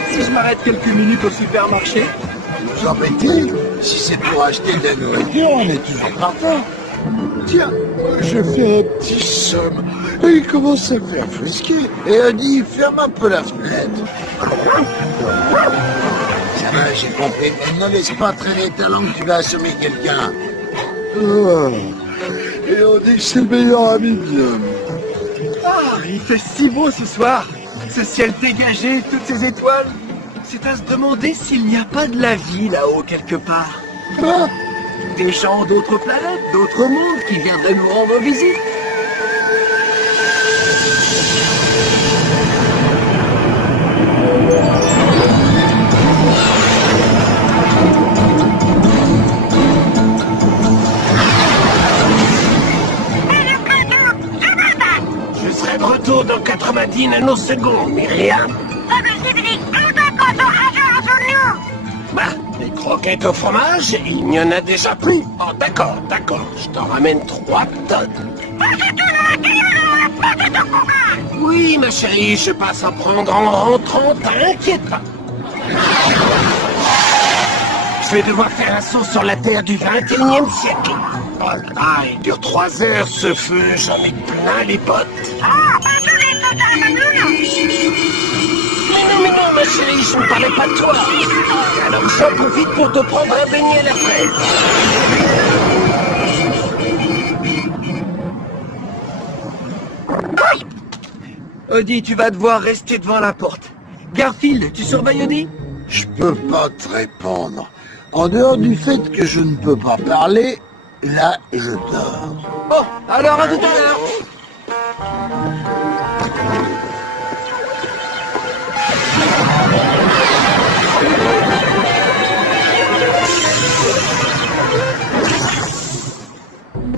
embête si je m'arrête quelques minutes au supermarché? Vous embêtez? Si c'est pour acheter de la nourriture, on est toujours partant. Tiens, je fais un petit somme. Et il commence à me faire frisquer. Et elle dit, ferme un peu la fenêtre. Ça va, j'ai compris. Mais ne laisse pas traîner ta langue, tu vas assommer quelqu'un. Oh. Et on dit que c'est le meilleur ami de l'homme. Ah, il fait si beau ce soir. Ce ciel dégagé, toutes ces étoiles. C'est à se demander s'il n'y a pas de la vie là-haut quelque part. Ah. Des gens d'autres planètes, d'autres mondes qui viendraient nous rendre visite. Je serai de retour dans 90 nanosecondes, Myriam. Bah, les croquettes au fromage, il n'y en a déjà plus. Oh, d'accord, je t'en ramène 3 tonnes. Oui, ma chérie, je passe en prendre en rentrant, t'inquiète pas. Je vais devoir faire un saut sur la Terre du 21e siècle. Oh là là, il dure 3 heures ce feu, j'en ai plein les potes. Mais non, ma chérie, je ne parlais pas de toi. Alors j'en profite pour te prendre un beignet à la fraise. Odie, tu vas devoir rester devant la porte. Garfield, tu surveilles Odie? Je peux pas te répondre. En dehors du fait que je ne peux pas parler, là, je dors. Bon, alors à tout à l'heure.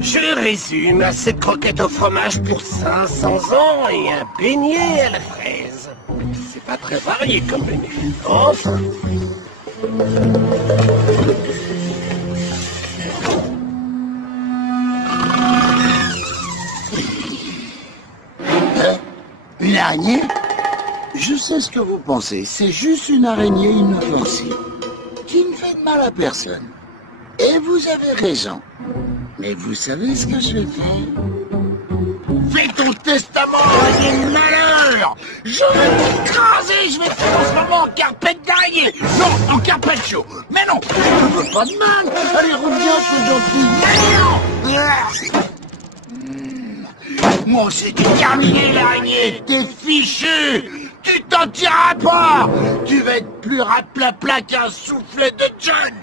Je résume, cette croquette au fromage pour 500 ans et un beignet à la fraise. C'est pas très varié comme menu. Enfin. Une araignée? Je sais ce que vous pensez. C'est juste une araignée inoffensive qui ne fait de mal à personne. Et vous avez raison. Mais vous savez ce que je vais faire? Fais ton testament à des malheurs! Je vais t'écraser! Je vais te faire en ce moment en carpette d'araignée! Non, en carpaccio! Mais non! Je ne veux pas de mal! Allez, reviens, sois gentil! Moi, c'est terminé, l'araignée! T'es fichu! Tu t'en tireras pas! Tu vas être plus rapla-pla qu'un soufflet de John!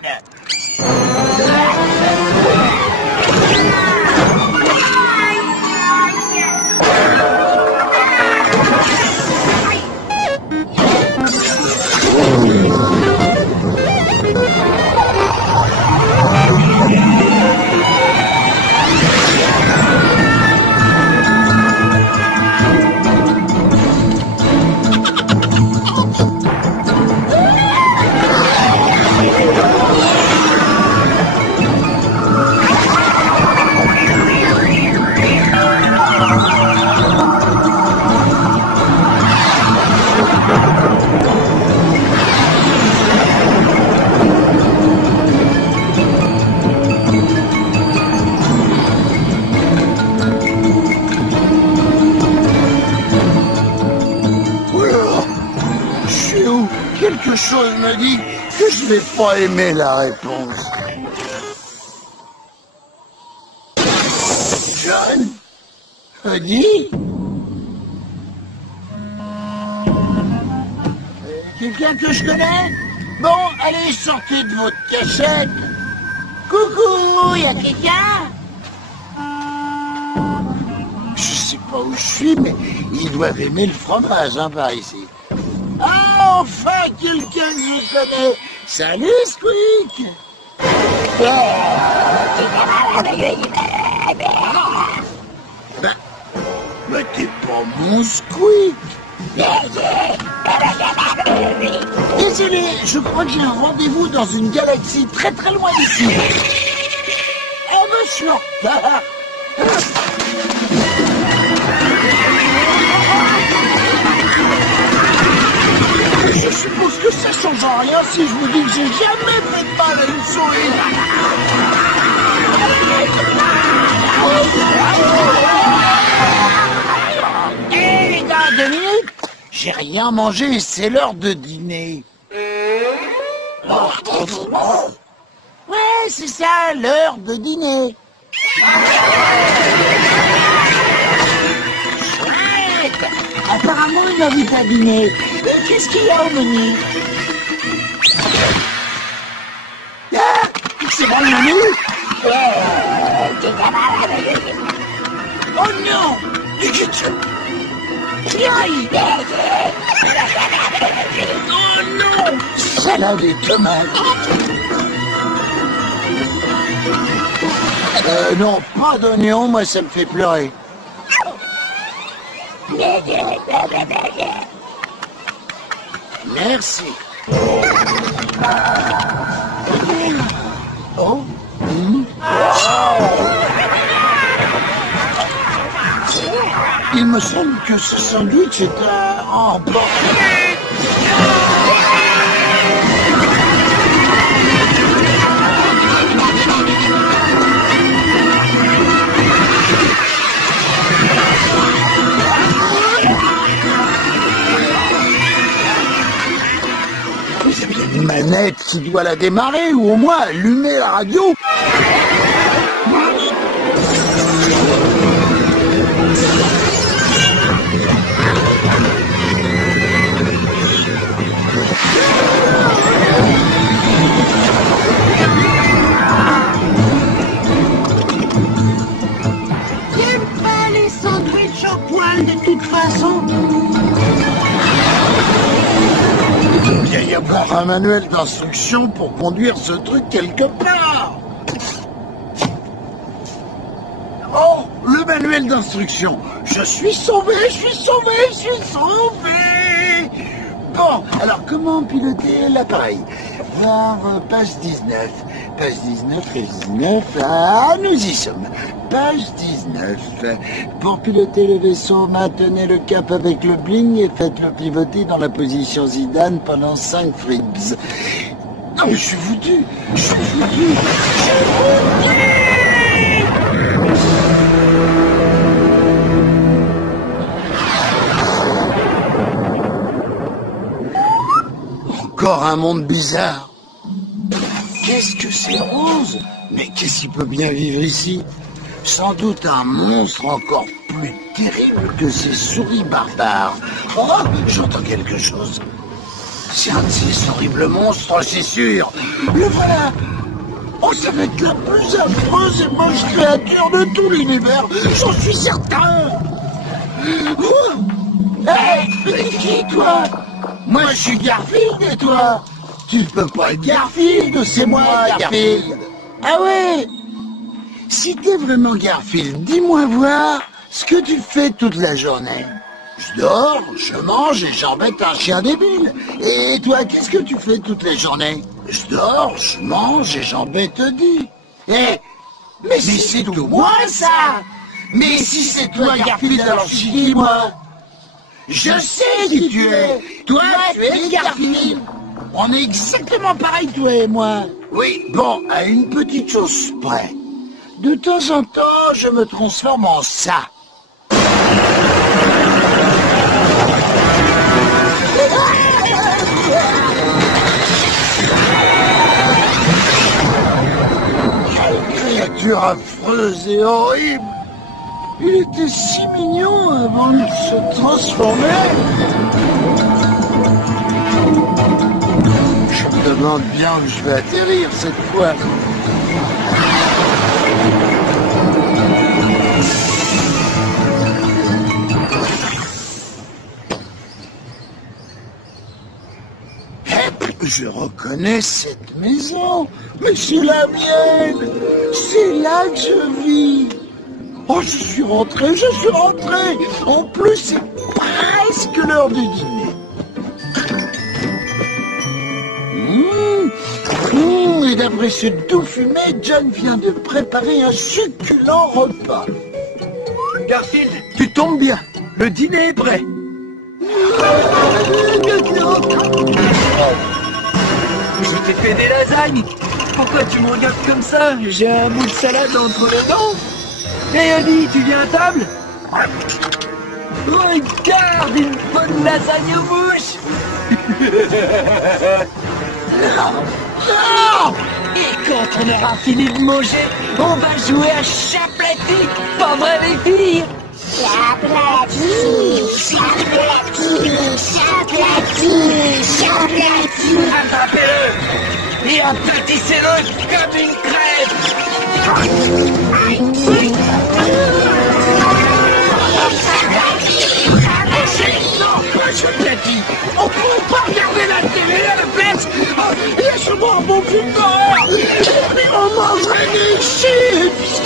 Quelque chose me dit que je vais pas aimer la réponse. John? Odie? Quelqu'un que je connais? Bon, allez, sortez de votre cachette. Coucou, y a quelqu'un? Je sais pas où je suis, mais ils doivent aimer le fromage, hein, par ici. Ah, enfin, quelqu'un que je connais. Salut, Squeak. Ben, mais t'es pas mon Squeak. Désolé, je crois que j'ai un rendez-vous dans une galaxie très très loin d'ici. Oh, ben, je suis en retard. Je suppose change en rien si je vous dis que j'ai jamais fait de mal à une souris. Hé les gars, 2 minutes. J'ai rien mangé, c'est l'heure de dîner. Ouais, c'est ça, l'heure de dîner. Chouette. Apparemment, il m'invite à dîner. Qu'est-ce qu'il y a au menu? Ah, c'est bon le menu? Oh non! Oh non! Salade et tomates. Non, pas d'oignon, moi ça me fait pleurer. Merci. Oh. Il me semble que ce sandwich est en porte. Vous avez bien une manette qui doit la démarrer ou au moins allumer la radio. J'aime pas les sandwichs au poil de toute façon. Il doit y avoir un manuel d'instruction pour conduire ce truc quelque part. Oh, le manuel d'instruction. Je suis sauvé, je suis sauvé, je suis sauvé. Bon, alors comment piloter l'appareil? Voir page 19. Page 19 et 19. Ah, nous y sommes. Page 19. Pour piloter le vaisseau, maintenez le cap avec le bling et faites-le pivoter dans la position Zidane pendant 5 flips. Non mais je suis foutu. Je suis foutu. Encore un monde bizarre. Qu'est-ce que c'est rose? Mais qu'est-ce qui peut bien vivre ici? Sans doute un monstre encore plus terrible que ces souris barbares. Oh, j'entends quelque chose. C'est un de ces horribles monstres, c'est sûr. Le voilà. Oh, ça va être la plus affreuse et moche créature de tout l'univers. J'en suis certain. Oh. Hey, mais qui, toi? Moi, je suis Garfield, et toi? Tu ne peux pas être Garfield, c'est moi, Garfield. Ah ouais? Si t'es vraiment Garfield, dis-moi voir ce que tu fais toute la journée. Je dors, je mange et j'embête un chien débile. Et toi, qu'est-ce que tu fais toute la journée? Je dors, je mange et j'embête Eddie. Eh, mais c'est tout moi, ça. Mais si c'est toi, Garfield, alors dis-moi. Je sais qui tu es. Toi, tu es Garfield. On est exactement pareil, toi et moi. Oui, bon, à une petite chose près. De temps en temps, je me transforme en ça. Quelle créature affreuse et horrible. Il était si mignon avant de se transformer. Je me demande bien où je vais atterrir cette fois. Je reconnais cette maison, mais c'est la mienne. C'est là que je vis. Oh, je suis rentré, je suis rentré. En plus, c'est presque l'heure du dîner. Et d'après ce doux fumé, John vient de préparer un succulent repas. Garfield, tu tombes bien. Le dîner est prêt. Je t'ai fait des lasagnes. Pourquoi tu me regardes comme ça? J'ai un bout de salade entre les dents. Hé Eddie, tu viens à table? Regarde, une bonne lasagne aux bouches. Et quand on aura fini de manger, on va jouer à Chaplati. Pas vrai les filles? Chaplati, Chaplati, Chaplati, Chaplati. Attrapez-le et aplatissez-le comme une crêpe. Non, pas Chaplati. On peut pas regarder la télé à la place. Laisse-moi mon fumeur. Mais on mangerait des chips.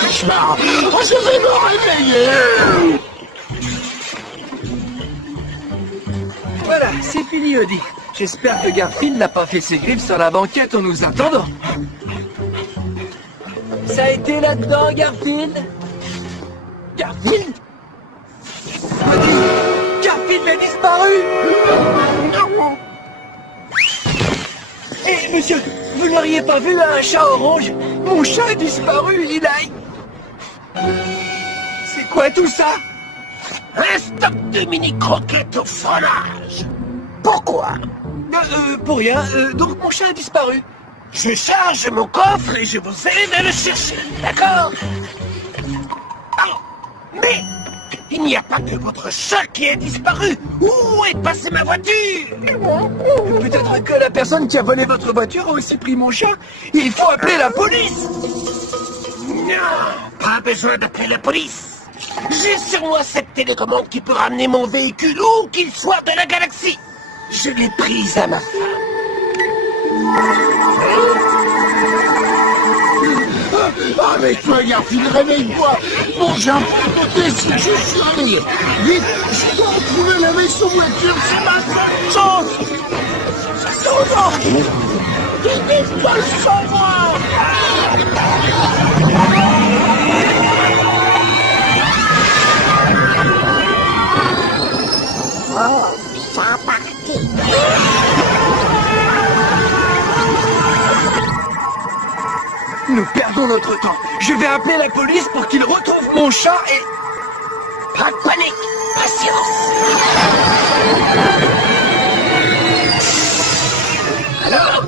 Cauchemar. Je vais me réveiller. Voilà, c'est fini Eddie. J'espère que Garfield n'a pas fait ses griffes sur la banquette en nous attendant. Ça a été là-dedans, Garfield? Garfield? Garfield a disparu! Eh, monsieur, vous n'auriez pas vu un chat orange? Mon chat a disparu, il a... C'est quoi tout ça? Un stock de mini-croquettes au fromage. Pourquoi? Pour rien, donc mon chat a disparu. Je charge mon coffre et je vous aide à le chercher, d'accord? Ah, mais il n'y a pas que votre chat qui est disparu. Où est passée ma voiture? Peut-être que la personne qui a volé votre voiture a aussi pris mon chat. Il faut appeler la police. Non, pas besoin d'appeler la police. J'ai sur moi cette télécommande qui peut ramener mon véhicule où qu'il soit de la galaxie. Je l'ai prise à ma femme. Mais toi, Garfield, réveille-toi. Bon, j'ai un peu côté si je suis allé. Vite, je dois retrouver la vaisseau voiture, c'est ma seule chance. Oh non, dépêche-toi sans moi. Oh, ça parti. Nous perdons notre temps. Je vais appeler la police pour qu'ils retrouvent mon chat et... Pas de panique, patience. Alors?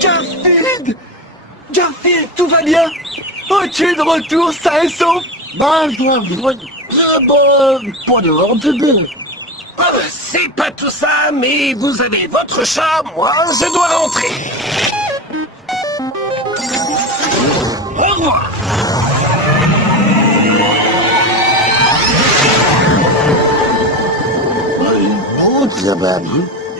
Garfield! Garfield, tout va bien? Oh, tu es de retour, sain et sauf? Pas de honte. C'est pas tout ça, mais vous avez votre chat, moi je dois rentrer. Au revoir.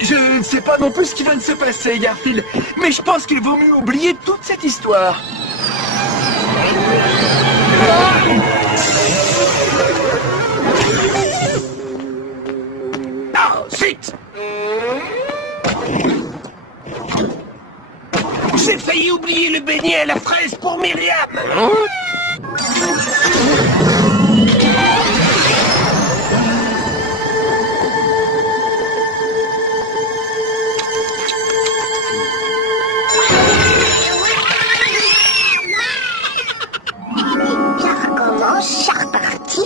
Je ne sais pas non plus ce qui vient de se passer, Garfield, mais je pense qu'il vaut mieux oublier toute cette histoire. Ensuite, j'ai failli oublier le beignet à la fraise pour Myriam. Ça recommence, ça reparti.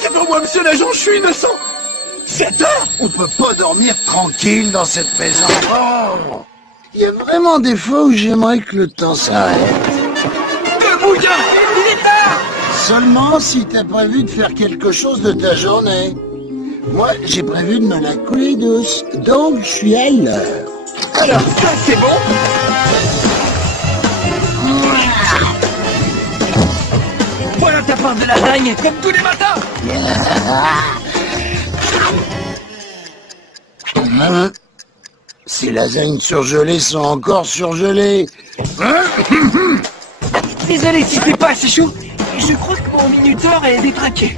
C'est pas moi, monsieur l'agent, je suis innocent. 7 heures? On peut pas dormir tranquille dans cette maison. Oh, il y a vraiment des fois où j'aimerais que le temps s'arrête. Debout, Garfield, il est tard. Seulement si t'as prévu de faire quelque chose de ta journée. Moi, j'ai prévu de me la couler douce, donc je suis à l'heure. Alors, ça, c'est bon. Voilà ta part de lasagne, comme tous les matins. Ces lasagnes surgelées sont encore surgelées. Désolé si c'est pas assez chaud. Je crois que mon minuteur est détraqué.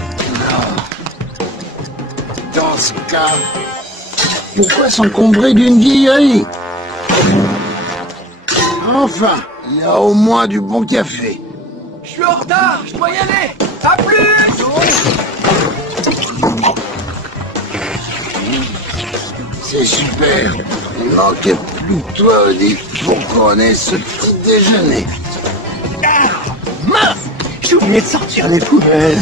Dans ce cas, Pourquoi s'encombrer d'une vieillerie? Enfin, il y a au moins du bon café. Je suis en retard, je dois y aller. À plus. C'est super. Il manquait plus que toi, Odile, pour qu'on ait ce petit déjeuner. Ah, mince, j'ai oublié de sortir les poubelles.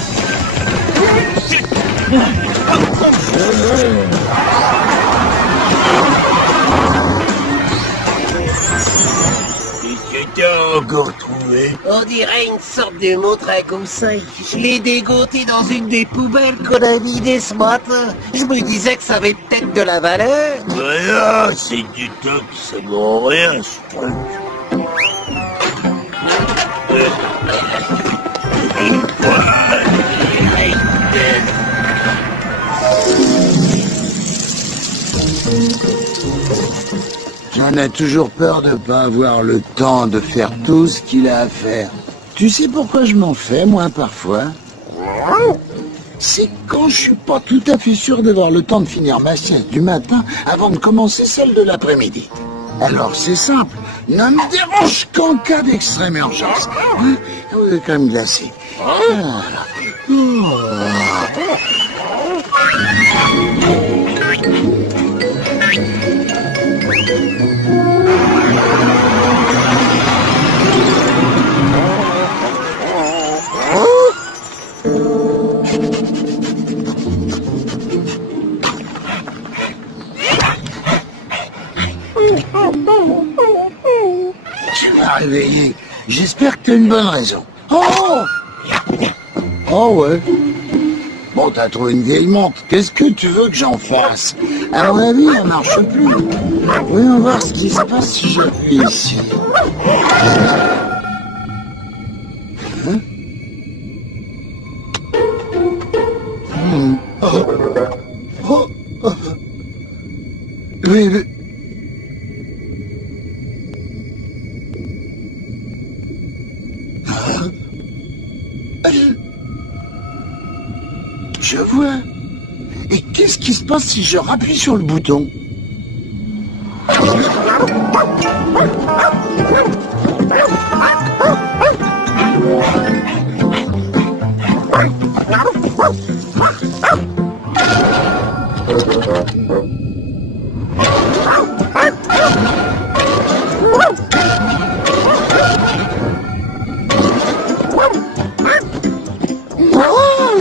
T'as encore trouvé? On dirait une sorte de montre à conseil. Je l'ai dégoté dans une des poubelles qu'on a vidées ce matin. Je me disais que ça avait peut-être de la valeur. Voilà, c'est du top, ça vaut rien ce truc. J'en ai toujours peur de pas avoir le temps de faire tout ce qu'il a à faire. Tu sais pourquoi je m'en fais, moi, parfois? C'est quand je suis pas tout à fait sûr d'avoir le temps de finir ma sieste du matin avant de commencer celle de l'après-midi. Alors c'est simple, ne me dérange qu'en cas d'extrême urgence. Hein? Oui, crème glacée. Voilà. Tu m'as réveillé. J'espère que t'as une bonne raison. Oh! Oh ouais. Bon, t'as trouvé une vieille montre. Qu'est-ce que tu veux que j'en fasse? À mon avis, elle marche plus. Voyons voir ce qui se passe si j'appuie ici. Hein? Oh. Oh. Oh. Oui, mais... Je vois. Et qu'est-ce qui se passe si je rappuie sur le bouton?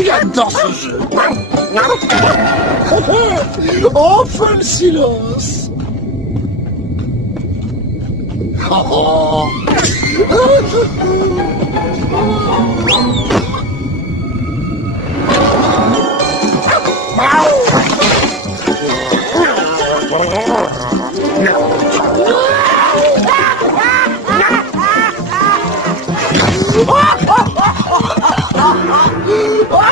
J'adore ce jeu. Enfin le silence. Oh.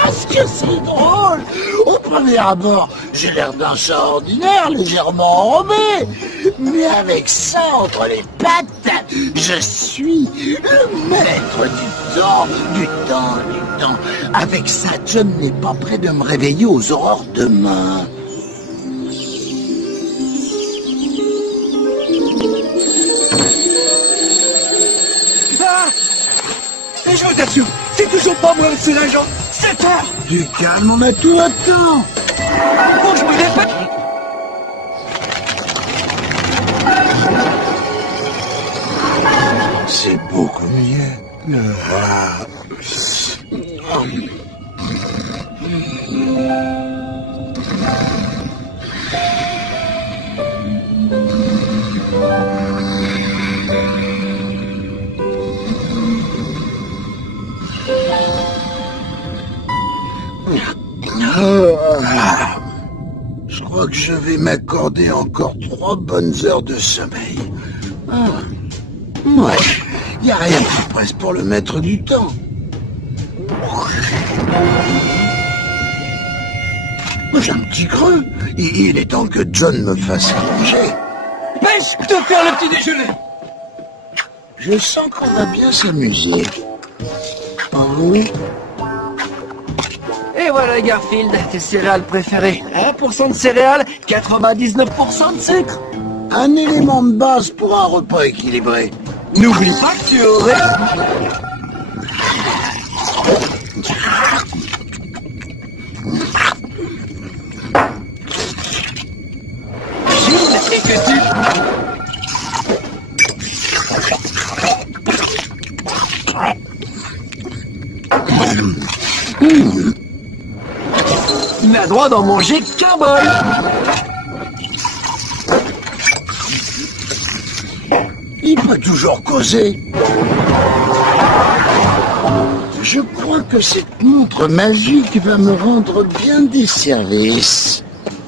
Est-ce que c'est drôle? Au premier abord, j'ai l'air d'un chat ordinaire, légèrement enrobé. Mais avec ça entre les pattes, je suis le maître du temps, du temps, du temps. Avec ça, John n'est pas prêt de me réveiller aux aurores demain. Ah! Et je t'assure, c'est toujours pas moi, c'est l'agent. 7 heures. Du calme, on a tout le temps. Faut que je me dépêche. C'est beaucoup mieux. Ah. Je crois que je vais m'accorder encore 3 bonnes heures de sommeil. Ouais, il n'y a rien qui presse pour le maître du temps. J'ai un petit creux. Il est temps que John me fasse à manger. Pêche de faire le petit déjeuner. Je sens qu'on va bien s'amuser. Oh oui. Eh Et voilà Garfield, tes céréales préférées. 1% de céréales, 99% de sucre. Un élément de base pour un repas équilibré. N'oublie pas que tu aurais... Gilles, et que tu... n'a droit d'en manger qu'un bol. Il peut toujours causer. Je crois que cette montre magique va me rendre bien des services.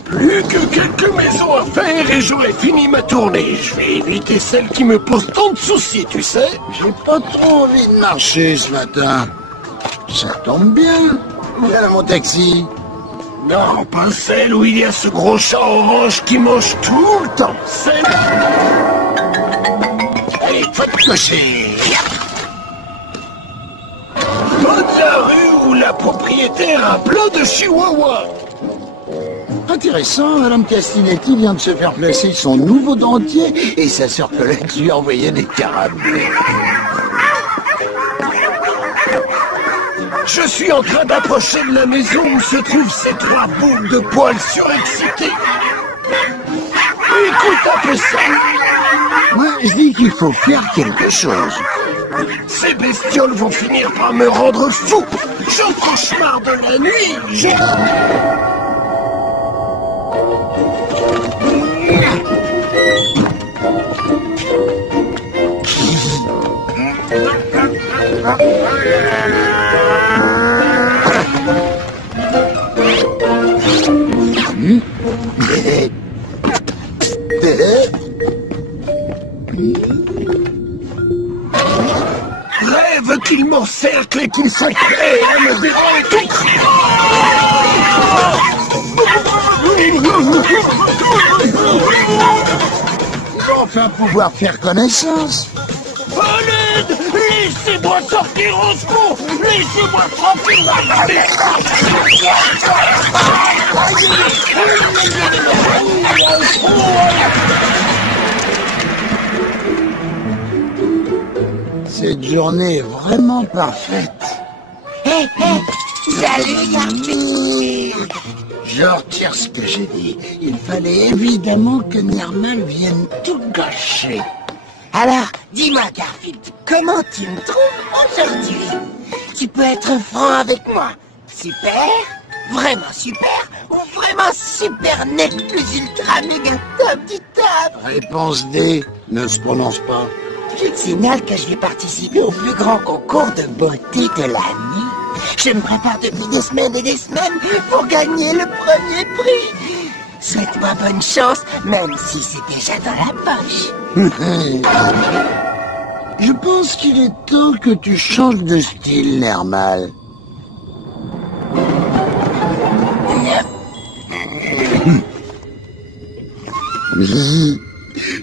Plus que quelques maisons à faire et j'aurai fini ma tournée. Je vais éviter celle qui me pose tant de soucis, tu sais. J'ai pas trop envie de marcher ce matin. Ça tombe bien. Voilà mon taxi. Non, pas celle où il y a ce gros chat orange qui mange tout le temps. Celle... Allez, faut te cocher. Pas de la rue où la propriétaire a plein de chihuahuas. Intéressant, Madame Castinetti vient de se faire placer son nouveau dentier et sa sœur Colette lui a envoyé des caramels. Je suis en train d'approcher de la maison où se trouvent ces trois boules de poils surexcités. Écoute un peu ça. Moi, je dis qu'il faut faire quelque chose. Ces bestioles vont finir par me rendre fou. Je cauchemarde de la nuit. Rêve qu'ils m'encerclent et qu'ils sont prêts à me dévorer tout. Ils vont enfin pouvoir faire connaissance. À l'aide! Laissez-moi sortir au secours! Laissez-moi tranquille! Cette journée est vraiment parfaite. Hé, hé, salut Garfield. Je retire ce que j'ai dit. Il fallait évidemment que Nermal vienne tout gâcher. Alors, dis-moi Garfield, comment tu me trouves aujourd'hui? Tu peux être franc avec moi. Super, vraiment super, ou vraiment super net plus ultra méga top du top? Réponse D, ne se prononce pas. Je te signale que je vais participer au plus grand concours de beauté de l'année. Je me prépare depuis des semaines et des semaines pour gagner le premier prix. Souhaite-moi bonne chance, même si c'est déjà dans la poche. Je pense qu'il est temps que tu changes de style, Nermal.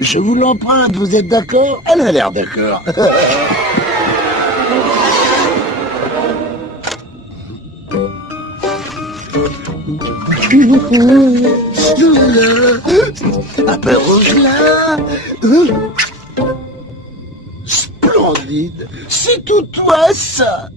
Je vous l'emprunte, vous êtes d'accord? Elle a l'air d'accord. Un peu rouge là. Splendide. C'est tout toi ça.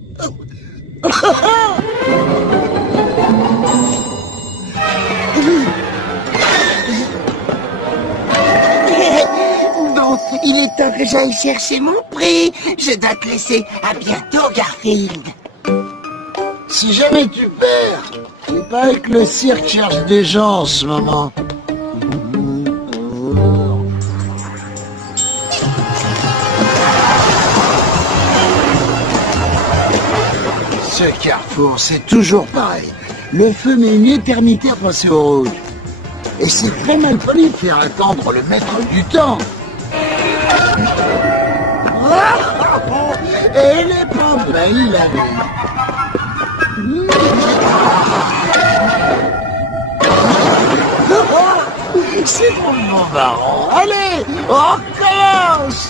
Bon, il est temps que j'aille chercher mon prix. Je dois te laisser. À bientôt, Garfield. Si jamais tu perds, c'est pas que le cirque cherche des gens en ce moment. Ce carrefour, c'est toujours pareil. Le feu met une éternité à passer au rouge. Et c'est très mal poli de faire attendre le maître du temps. Elle est pas belle, la vie. C'est vraiment marrant. Allez, on commence.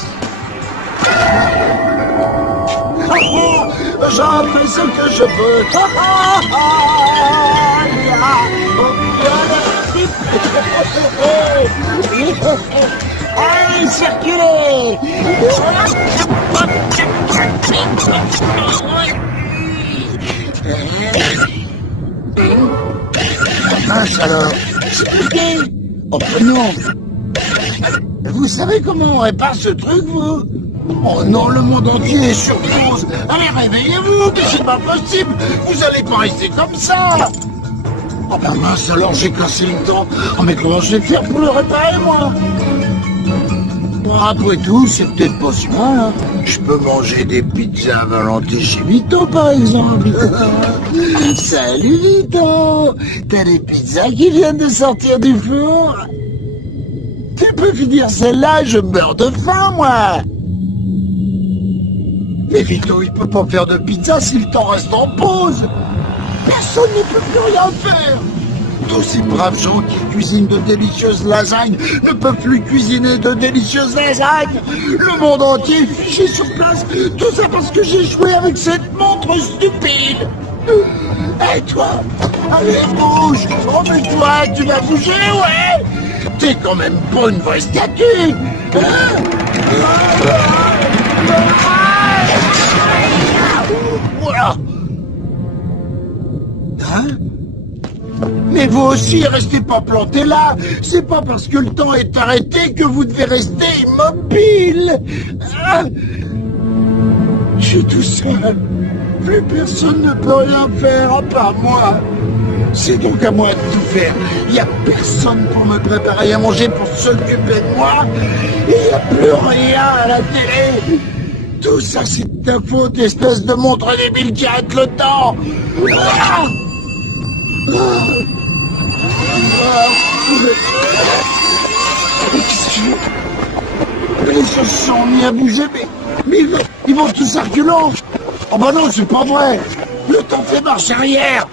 J'en fais ce que je veux. Allez, circulez! Mince alors. Oh non. Vous savez comment on répare ce truc, vous? Oh non, le monde entier est sur pause. Allez, réveillez-vous, que c'est pas possible. Vous allez pas rester comme ça. Oh ben mince, alors j'ai cassé le temps. Oh mais comment je vais faire pour le réparer, moi? Bon, après tout, c'est peut-être pas si mal, hein. Je peux manger des pizzas à volonté chez Vito, par exemple. Salut, Vito. T'as des pizzas qui viennent de sortir du four? Tu peux finir celle-là, je meurs de faim, moi. Mais Vito, il peut pas faire de pizza si le temps reste en pause. Personne ne peut plus rien faire. Tous ces braves gens qui cuisinent de délicieuses lasagnes ne peuvent plus cuisiner de délicieuses lasagnes. Le monde entier est figé sur place. Tout ça parce que j'ai joué avec cette montre stupide. Et toi? Allez, bouge. Oh, mais toi, tu vas bouger, ouais. T'es quand même pas une vraie statue. Voilà. Hein? Mais vous aussi, restez pas plantés là. C'est pas parce que le temps est arrêté que vous devez rester immobile. Ah, je suis tout seul. Plus personne ne peut rien faire à part moi. C'est donc à moi de tout faire. Il n'y a personne pour me préparer à manger, pour s'occuper de moi. Et il n'y a plus rien à la télé. Tout ça, c'est de ta faute, espèce de montre débile qui arrête le temps. Ah, les choses se sont mis à bouger, mais ils vont tous à reculons. Oh bah non, c'est pas vrai. Le temps fait marche arrière.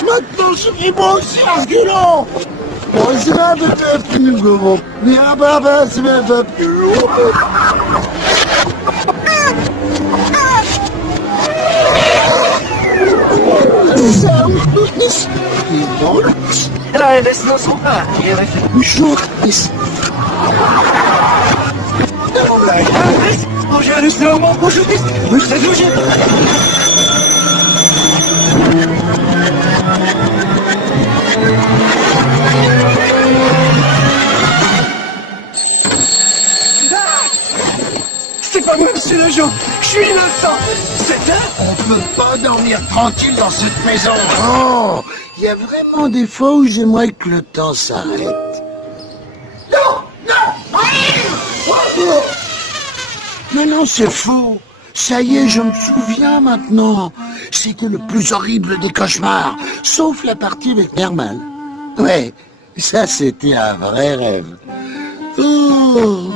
Maintenant, je suis moi aussi à reculons. Bon, c'est là, c'est Ela laisse-nous son pas. C'est pas moi, monsieur l'agent. Je suis innocent. C'est un... On peut pas dormir tranquille dans cette maison. Oh, il y a vraiment des fois où j'aimerais que le temps s'arrête. Non, non, mais non, c'est faux. Ça y est, je me souviens maintenant. C'était le plus horrible des cauchemars, sauf la partie avec Herman. Ouais, ça c'était un vrai rêve. Oh.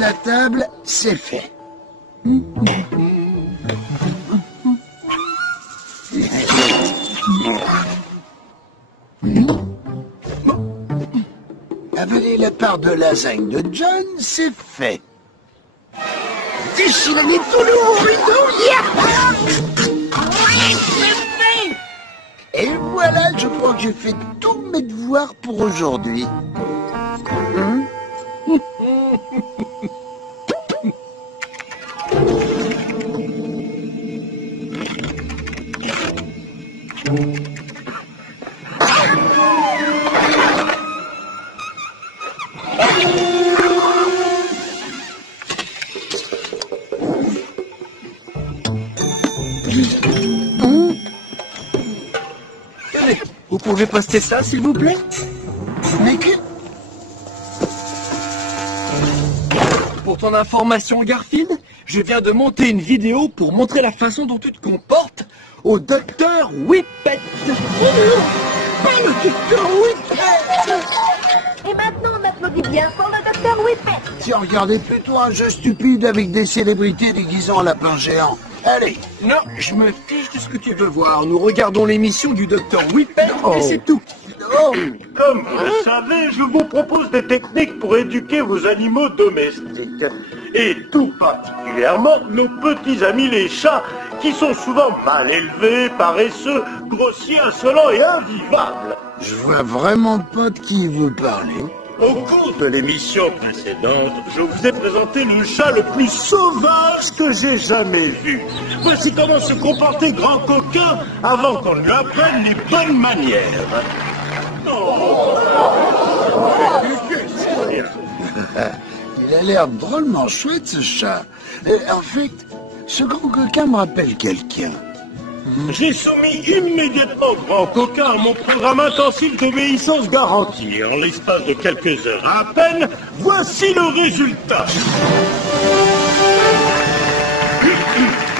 La table, c'est fait. Avaler la part de lasagne de John, c'est fait. Déchirez tout nouveau rideau, Et voilà, je crois que j'ai fait tous mes devoirs pour aujourd'hui. Vous pouvez poster ça, s'il vous plaît? Mais que... Pour ton information, Garfield, je viens de monter une vidéo pour montrer la façon dont tu te comportes au docteur Whippet. Pas le docteur Whippet! Et maintenant, on applaudit bien pour le docteur Whippet. Tiens, regardez plutôt un jeu stupide avec des célébrités déguisant en lapin géant. Allez! Non, je me fiche de ce que tu veux voir. Nous regardons l'émission du docteur Whippet et c'est tout. Oh! Comme vous le savez, je vous propose des techniques pour éduquer vos animaux domestiques. Et tout particulièrement nos petits amis les chats, qui sont souvent mal élevés, paresseux, grossiers, insolents et invivables. Je vois vraiment pas de qui vous parlez. Au cours de l'émission précédente, je vous ai présenté le chat le plus sauvage que j'ai jamais vu. Voici comment se comportait Grand Coquin avant qu'on lui apprenne les bonnes manières. Il a l'air drôlement chouette, ce chat. En fait, ce grand coquin me rappelle quelqu'un. J'ai soumis immédiatement Grand Coquin à mon programme intensif d'obéissance garantie. En l'espace de quelques heures à peine, voici le résultat.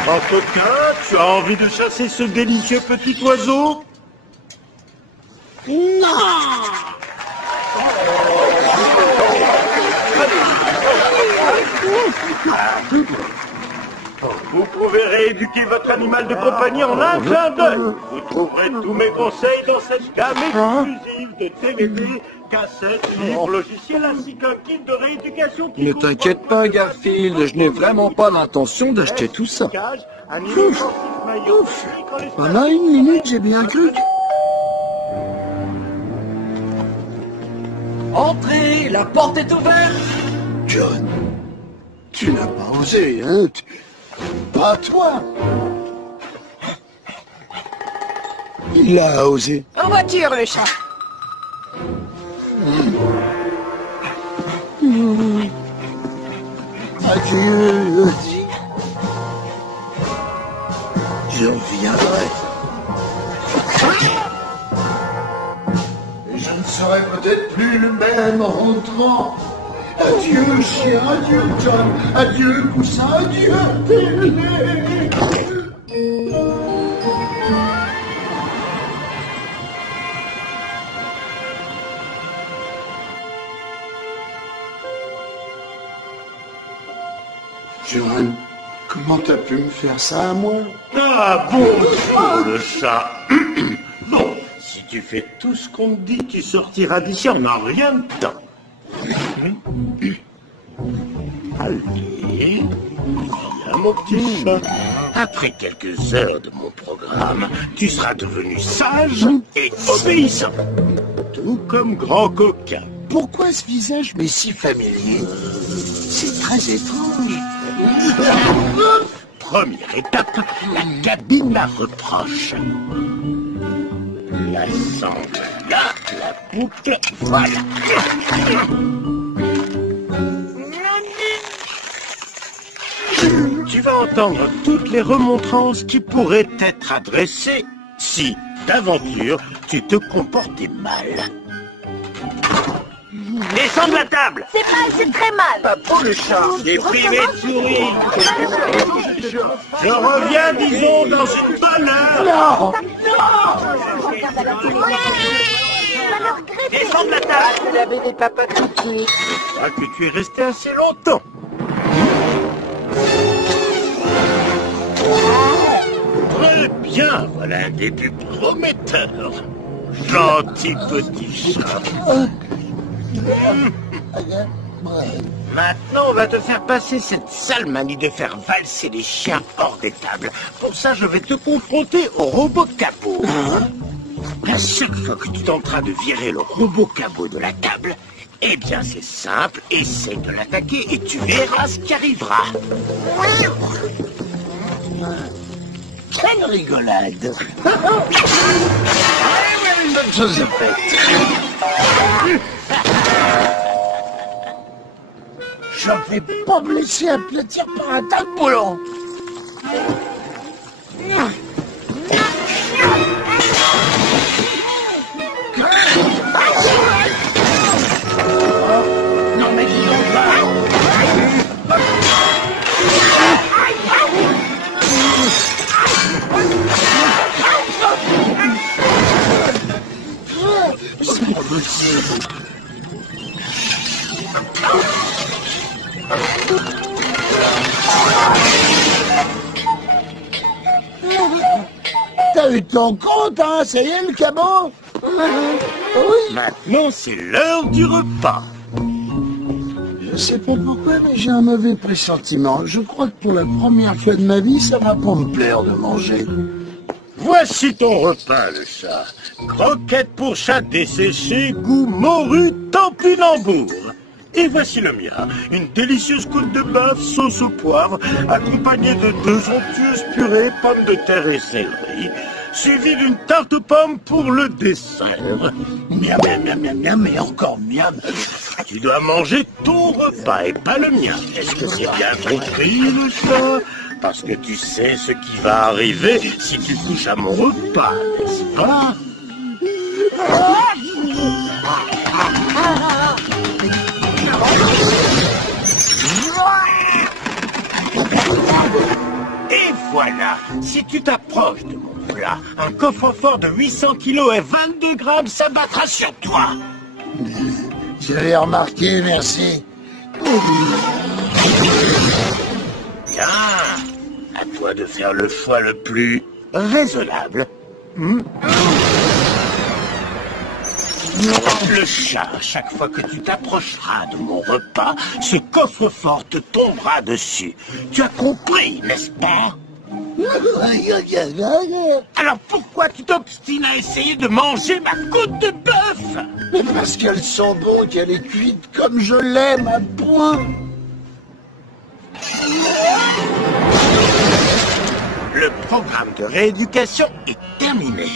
Grand Coquin, tu as envie de chasser ce délicieux petit oiseau? Vous pouvez rééduquer votre animal de compagnie en un clin d'œil. Vous trouverez tous mes conseils dans cette gamme exclusive de DVD, cassettes, livres, logiciels ainsi qu'un kit de rééducation qui... Ne t'inquiète pas, Garfield, je n'ai vraiment pas l'intention d'acheter tout ça. Pendant une minute, j'ai bien cru. Entrez, la porte est ouverte. John, tu n'as pas osé, hein? Pas toi. Il a osé. En voiture, le chat. Adieu, Ozzy. Je reviendrai. Et je ne serai peut-être plus le même en rentrant. Adieu, chien, adieu, John, adieu, poussin, adieu, Téléné. John, comment t'as pu me faire ça à moi? Ah, bonjour le chat. Bon, si tu fais tout ce qu'on te dit, tu sortiras d'ici en un rien de temps. Allez, viens mon petit chat. Après quelques heures de mon programme, tu seras devenu sage et obéissant. Tout comme Grand Coquin. Pourquoi ce visage m'est si familier? C'est très étrange. Première étape, la cabine à reproche. La sangle là, la boucle, voilà. Tu vas entendre toutes les remontrances qui pourraient être adressées si, d'aventure, tu te comportais mal. Descends de la table! C'est très mal. Pas pour le chat. Des privés de souris! Je reviens, disons, dans une bonne heure! Descends de la table! Vous avez des papas cookies. Je crois que tu es resté assez longtemps. Très bien, voilà un début prometteur. Gentil petit chat. Maintenant, on va te faire passer cette sale manie de faire valser les chiens hors des tables. Pour ça, je vais te confronter au robot cabot. À chaque fois que tu tenteras de virer le robot cabot de la table, eh bien, c'est simple, essaie de l'attaquer et tu verras ce qui arrivera. Quelle rigolade. Une bonne chose est faite. Je vais pas me laisser aplatir par un tas de boulons. Non mais dis donc pas. T'as eu ton compte, hein? Ça y est, le cabot? Oui. Maintenant, c'est l'heure du repas. Je sais pas pourquoi, mais j'ai un mauvais pressentiment. Je crois que pour la première fois de ma vie, ça va pas me plaire de manger. Voici ton repas, le chat. Croquettes pour chat desséchées, goût morue, topinambour. Et voici le mien, une délicieuse côte de bœuf sauce au poivre, accompagnée de 2 onctueuses purées, pommes de terre et céleri, suivie d'une tarte aux pommes pour le dessert. Miam, miam, miam, miam, miam, et encore miam. Tu dois manger ton repas et pas le mien. Est-ce que c'est bien compris, le chat? Parce que tu sais ce qui va arriver si tu touches à mon repas, n'est-ce pas? Et voilà, si tu t'approches de mon plat, un coffre-fort de 800 kilos et 22 grammes s'abattra sur toi. J'avais remarqué, merci. Tiens, à toi de faire le choix le plus raisonnable. Le chat, chaque fois que tu t'approcheras de mon repas, ce coffre-fort te tombera dessus. Tu as compris, n'est-ce pas? Alors pourquoi tu t'obstines à essayer de manger ma côte de bœuf? Mais parce qu'elles sont bonnes, qu'elle est cuite comme je l'aime, à point. Le programme de rééducation est terminé.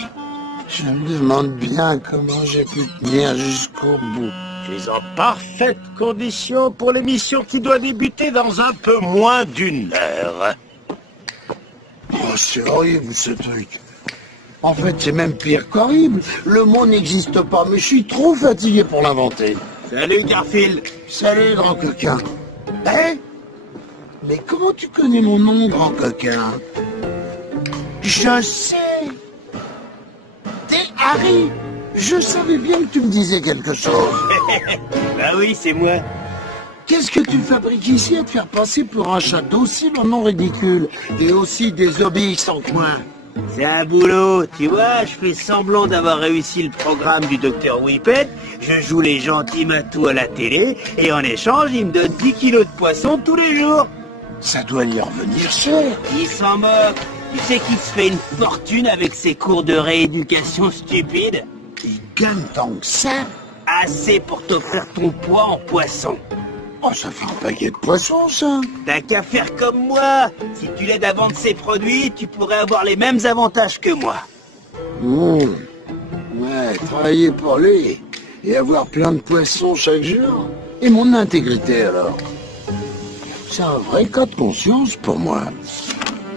Je me demande bien comment j'ai pu tenir jusqu'au bout. Tu es en parfaite condition pour l'émission qui doit débuter dans un peu moins d'1 heure. Oh, c'est horrible, ce truc. En fait, c'est même pire qu'horrible. Le mot n'existe pas, mais je suis trop fatigué pour l'inventer. Salut Garfield. Salut, grand coquin. Hein? Mais comment tu connais mon nom, grand coquin? Je sais. T'es Harry. Je savais bien que tu me disais quelque chose. Bah oui, c'est moi. Qu'est-ce que tu fabriques ici à te faire passer pour un château aussi non ridicule et aussi désobéissant que moi? C'est un boulot, tu vois, je fais semblant d'avoir réussi le programme du docteur Whippet, je joue les gentils matous à la télé, et en échange, il me donne 10 kilos de poisson tous les jours. Ça doit lui revenir cher. Il s'en moque. Tu sais qu'il se fait une fortune avec ses cours de rééducation stupides? Il gagne tant que ça. Assez pour t'offrir ton poids en poisson. Oh, ça fait un paquet de poissons, ça. T'as qu'à faire comme moi. Si tu l'aides à vendre ses produits, tu pourrais avoir les mêmes avantages que moi. Ouais, travailler pour lui et avoir plein de poissons chaque jour. Et mon intégrité, alors? C'est un vrai cas de conscience pour moi.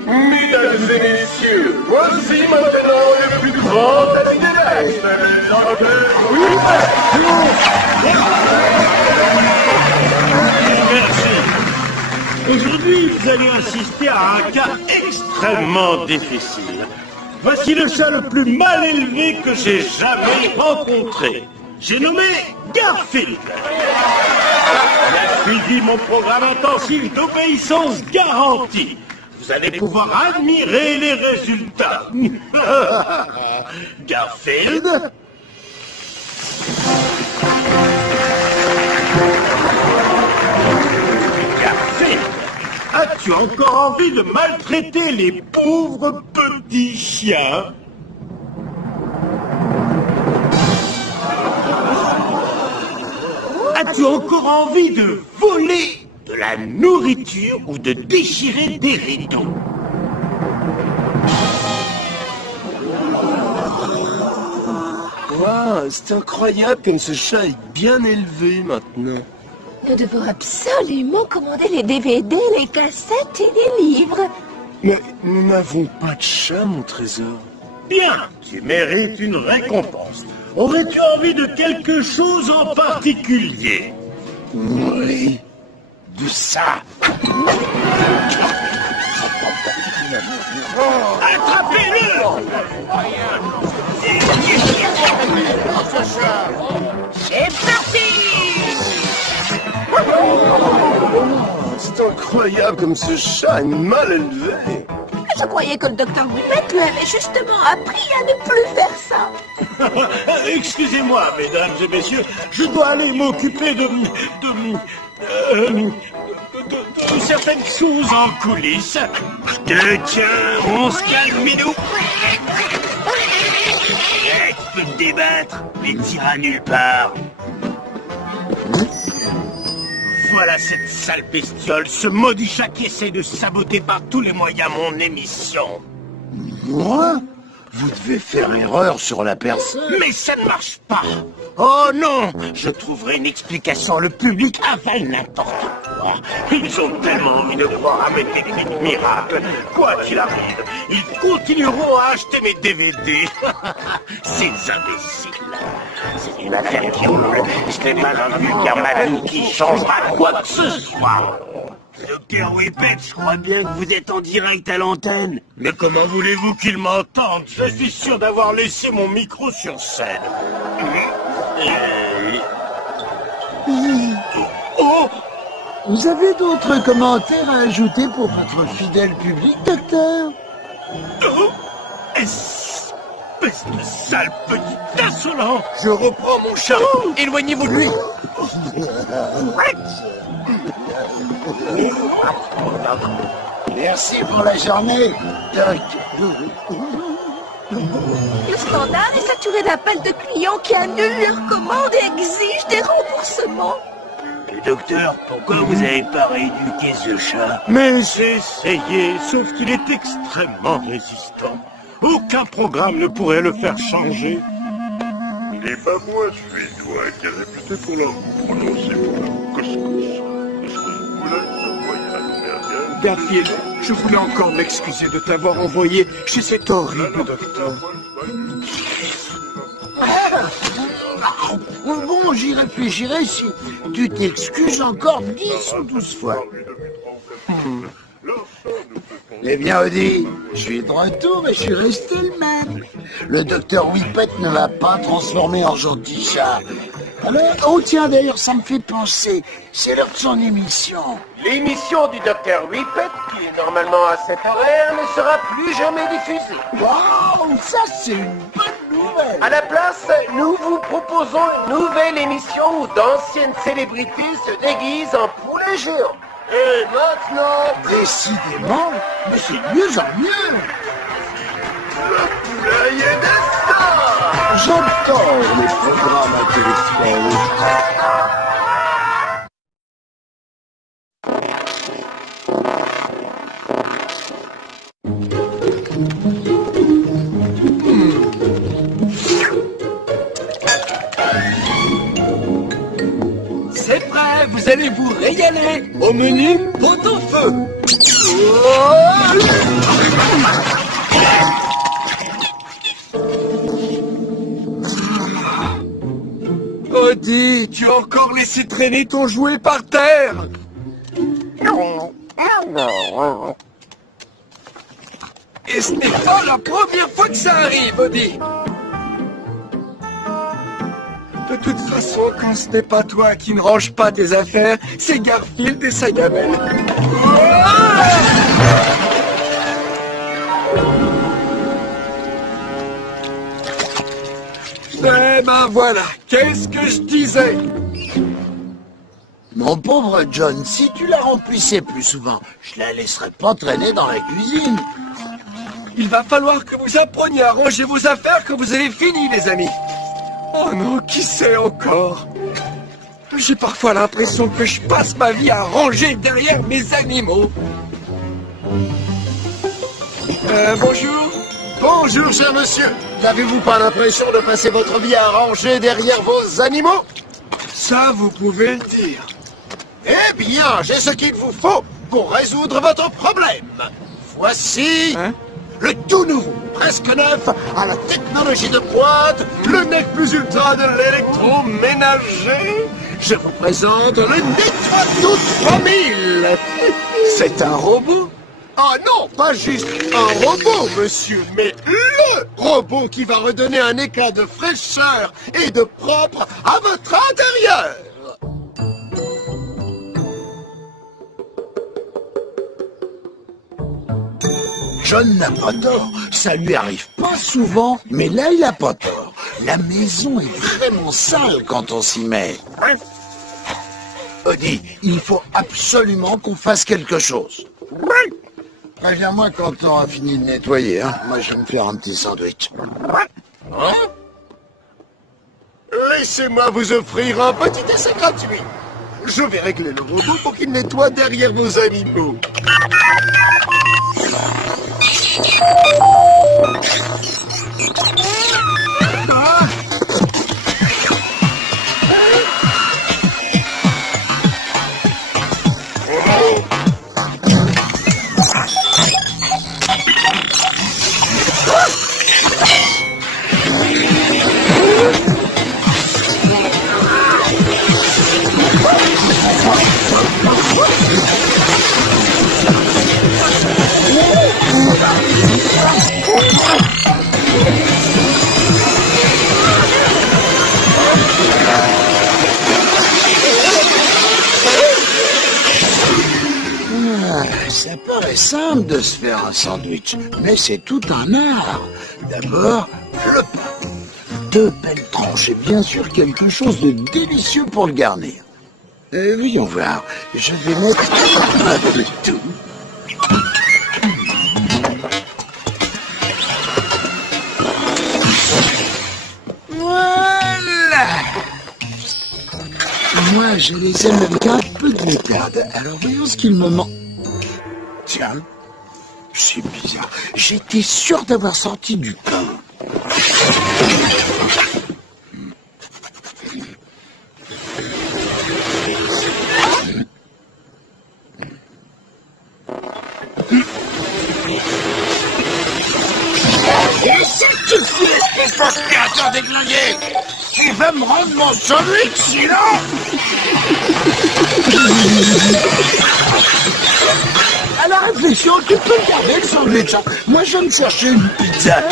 Mesdames et messieurs, voici maintenant le plus grand ami de l'Est, le docteur Whippet. Merci. Aujourd'hui, vous allez assister à un cas extrêmement difficile. Voici le chat le plus mal élevé que j'ai jamais rencontré. J'ai nommé Garfield. Il a suivi mon programme intensif d'obéissance garantie. Vous allez pouvoir admirer les résultats. Garfield? Garfield, as-tu encore envie de maltraiter les pauvres petits chiens? As-tu encore envie de voler de la nourriture ou de déchirer des rideaux? Waouh, c'est incroyable comme ce chat est bien élevé maintenant. Nous devons absolument commander les DVD, les cassettes et les livres. Mais nous n'avons pas de chat, mon trésor. Bien, tu mérites une récompense. Aurais-tu envie de quelque chose en particulier? Oui, de ça. Attrapez-le! C'est parti! C'est incroyable comme ce chat est mal élevé. Je croyais que le docteur Whippet lui avait justement appris à ne plus faire ça. Excusez-moi, mesdames et messieurs, je dois aller m'occuper de certaines choses en coulisses. Tiens, on se calme, Minou. Tu peux te débattre, mais t'iras nulle part. Voilà cette sale bestiole, ce maudit chat qui essaie de saboter par tous les moyens mon émission. Moi? Vous devez faire erreur sur la personne. Mais ça ne marche pas. Oh non, je trouverai une explication. Le public avale n'importe quoi. Ils ont tellement envie de croire à mes techniques miracles. Quoi qu'il arrive, ils continueront à acheter mes DVD. Ces imbéciles. C'est une affaire qui roule. Je n'ai pas vu qu'un malade qui changera quoi que ce soit. Docteur Whippet, je crois bien que vous êtes en direct à l'antenne. Mais comment voulez-vous qu'ils m'entendent? Je suis sûr d'avoir laissé mon micro sur scène. Oh! Vous avez d'autres commentaires à ajouter pour votre fidèle public, docteur? Oh, espèce de sale petit insolent! Je reprends mon chat. Éloignez-vous de lui. Merci pour la journée, Doc. Le standard est saturé d'appels de clients qui annulent leurs commandes et exigent des remboursements. Docteur, pourquoi vous n'avez pas rééduqué ce chat? Mais j'ai essayé, sauf qu'il est extrêmement résistant. Aucun programme ne pourrait le faire changer. Il n'est pas moi, suédois, qui est réputé pour la prononcer pour le couscous. Couscous poulet, voyage, merguez. Garfield, je voulais encore m'excuser de t'avoir envoyé chez cet horrible docteur. Bon, j'y réfléchirai si tu t'excuses encore 10 ou 12 fois. Eh bien, Odie, je suis de retour et je suis resté le même. Le docteur Whippet ne m'a pas transformé en gentil chat. Alors, oh tiens, d'ailleurs, ça me fait penser, c'est l'heure de son émission. L'émission du docteur Whippet, qui est normalement à cet horaire, ne sera plus jamais diffusée. Waouh, ça c'est une bonne nouvelle. À la place, nous vous proposons une nouvelle émission où d'anciennes célébrités se déguisent en poulets géants. Et maintenant, Décidément, mais c'est de mieux en mieux. le poulailler des stars. J'adore les programmes intellectuels. C'est prêt, vous allez vous régaler au menu pot-au-feu. Odie, tu as encore laissé traîner ton jouet par terre. Et ce n'est pas la première fois que ça arrive, Odie. De toute façon, quand ce n'est pas toi qui ne range pas tes affaires, c'est Garfield et sa gamelle. Eh ben voilà, qu'est-ce que je disais? Mon pauvre John, si tu la remplissais plus souvent, je la laisserais pas traîner dans la cuisine. Il va falloir que vous appreniez à ranger vos affaires quand vous avez fini, les amis. Oh non, qui sait encore? J'ai parfois l'impression que je passe ma vie à ranger derrière mes animaux. Bonjour. Bonjour, cher monsieur. N'avez-vous pas l'impression de passer votre vie à ranger derrière vos animaux? Ça, vous pouvez le dire. Eh bien, j'ai ce qu'il vous faut pour résoudre votre problème. Voici le tout nouveau, presque neuf, à la technologie de pointe, le nec plus ultra de l'électroménager. Je vous présente le Nettoitout 3000. C'est un robot? Ah non, pas juste un robot, monsieur, mais LE robot qui va redonner un éclat de fraîcheur et de propre à votre intérieur. John n'a pas tort. Ça lui arrive pas souvent, mais là, il a pas tort. La maison est vraiment sale quand on s'y met. Odie, il faut absolument qu'on fasse quelque chose. Préviens-moi quand on aura fini de nettoyer, hein. Moi, je vais me faire un petit sandwich. Hein? Laissez-moi vous offrir un petit essai gratuit. Je vais régler le robot pour qu'il nettoie derrière vos animaux. Ça paraît simple de se faire un sandwich, mais c'est tout un art. D'abord, le pain. 2 belles tranches et bien sûr quelque chose de délicieux pour le garnir. Voyons voir, je vais mettre un peu de tout. Voilà. Moi, je les aime avec un peu de moutarde. Alors voyons ce qu'il me manque. Tiens, c'est bizarre. J'étais sûr d'avoir sorti du pain. Et c'est tout ce espèce d'aspirateur déglingué! Tu vas me rendre mon sandwich, sinon... À la réflexion, tu peux le garder le sandwich. Moi, je vais me chercher une pizza.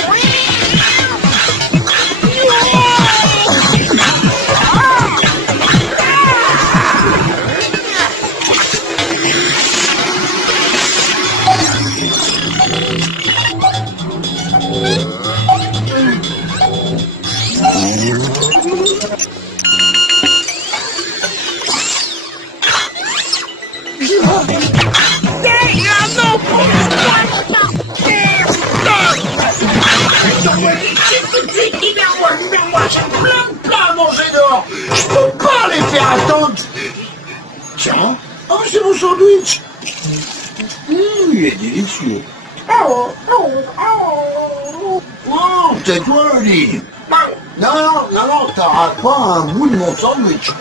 J'ai plein de plats à manger dehors. Je peux pas les faire attendre. Tiens, oh, c'est mon sandwich. Il est délicieux. Oh, tais-toi, Oli. Non, t'auras pas un bout de mon sandwich.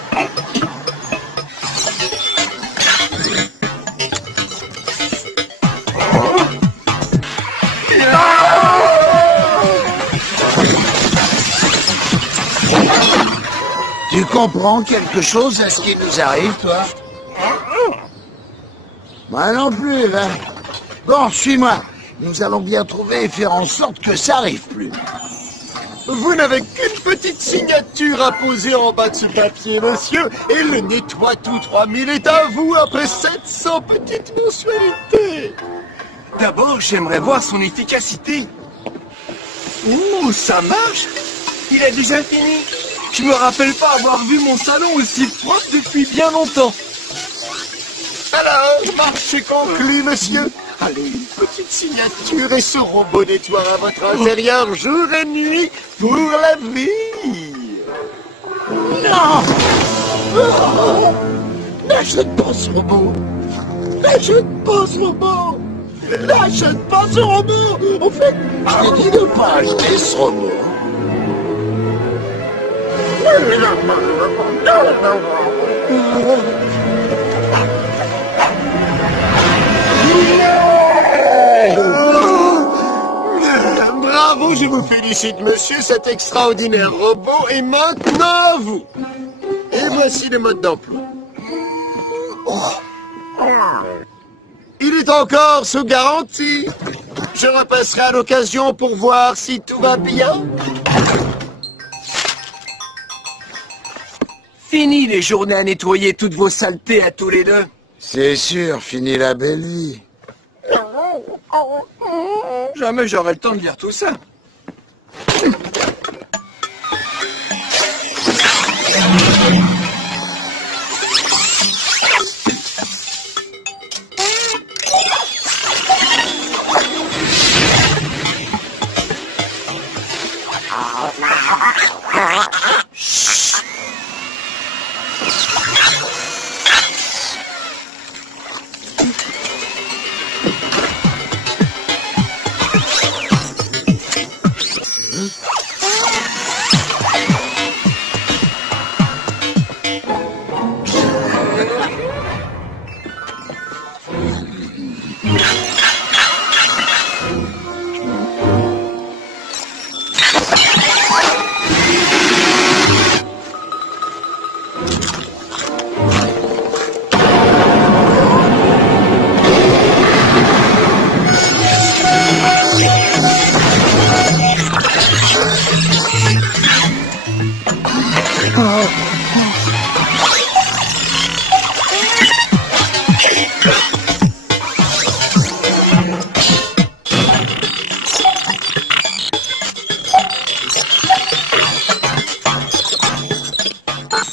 Tu comprends quelque chose à ce qui nous arrive, toi? Moi non plus, hein. Bon, suis-moi. Nous allons bien trouver et faire en sorte que ça arrive plus. Vous n'avez qu'une petite signature à poser en bas de ce papier, monsieur, et le nettoie tout 3000 est à vous après 700 petites mensualités. D'abord, j'aimerais voir son efficacité. Ouh, ça marche. Il a déjà fini. Je me rappelle pas avoir vu mon salon aussi propre depuis bien longtemps. Alors, marché conclu, monsieur. Allez, une petite signature et ce robot nettoiera votre intérieur jour et nuit pour la vie. Non! Oh, n'achète pas ce robot! N'achète pas ce robot! N'achète pas ce robot! En fait, je t'ai dit de pas acheter ce robot. Bravo, je vous félicite, monsieur, cet extraordinaire robot est maintenant à vous. Et voici le mode d'emploi. Il est encore sous garantie. Je repasserai à l'occasion pour voir si tout va bien. Fini les journées à nettoyer toutes vos saletés à tous les deux. C'est sûr, fini la belle vie. Jamais j'aurai le temps de lire tout ça.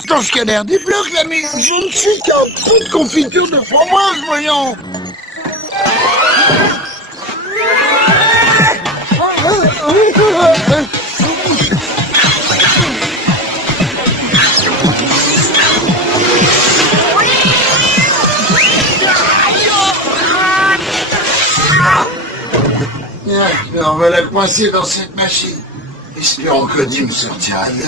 Ton scanner débloque l'ami. Je ne suis qu'un pot de confiture de framboise, voyons. On va la coincer dans cette machine. Espérons que Dim me sortira de...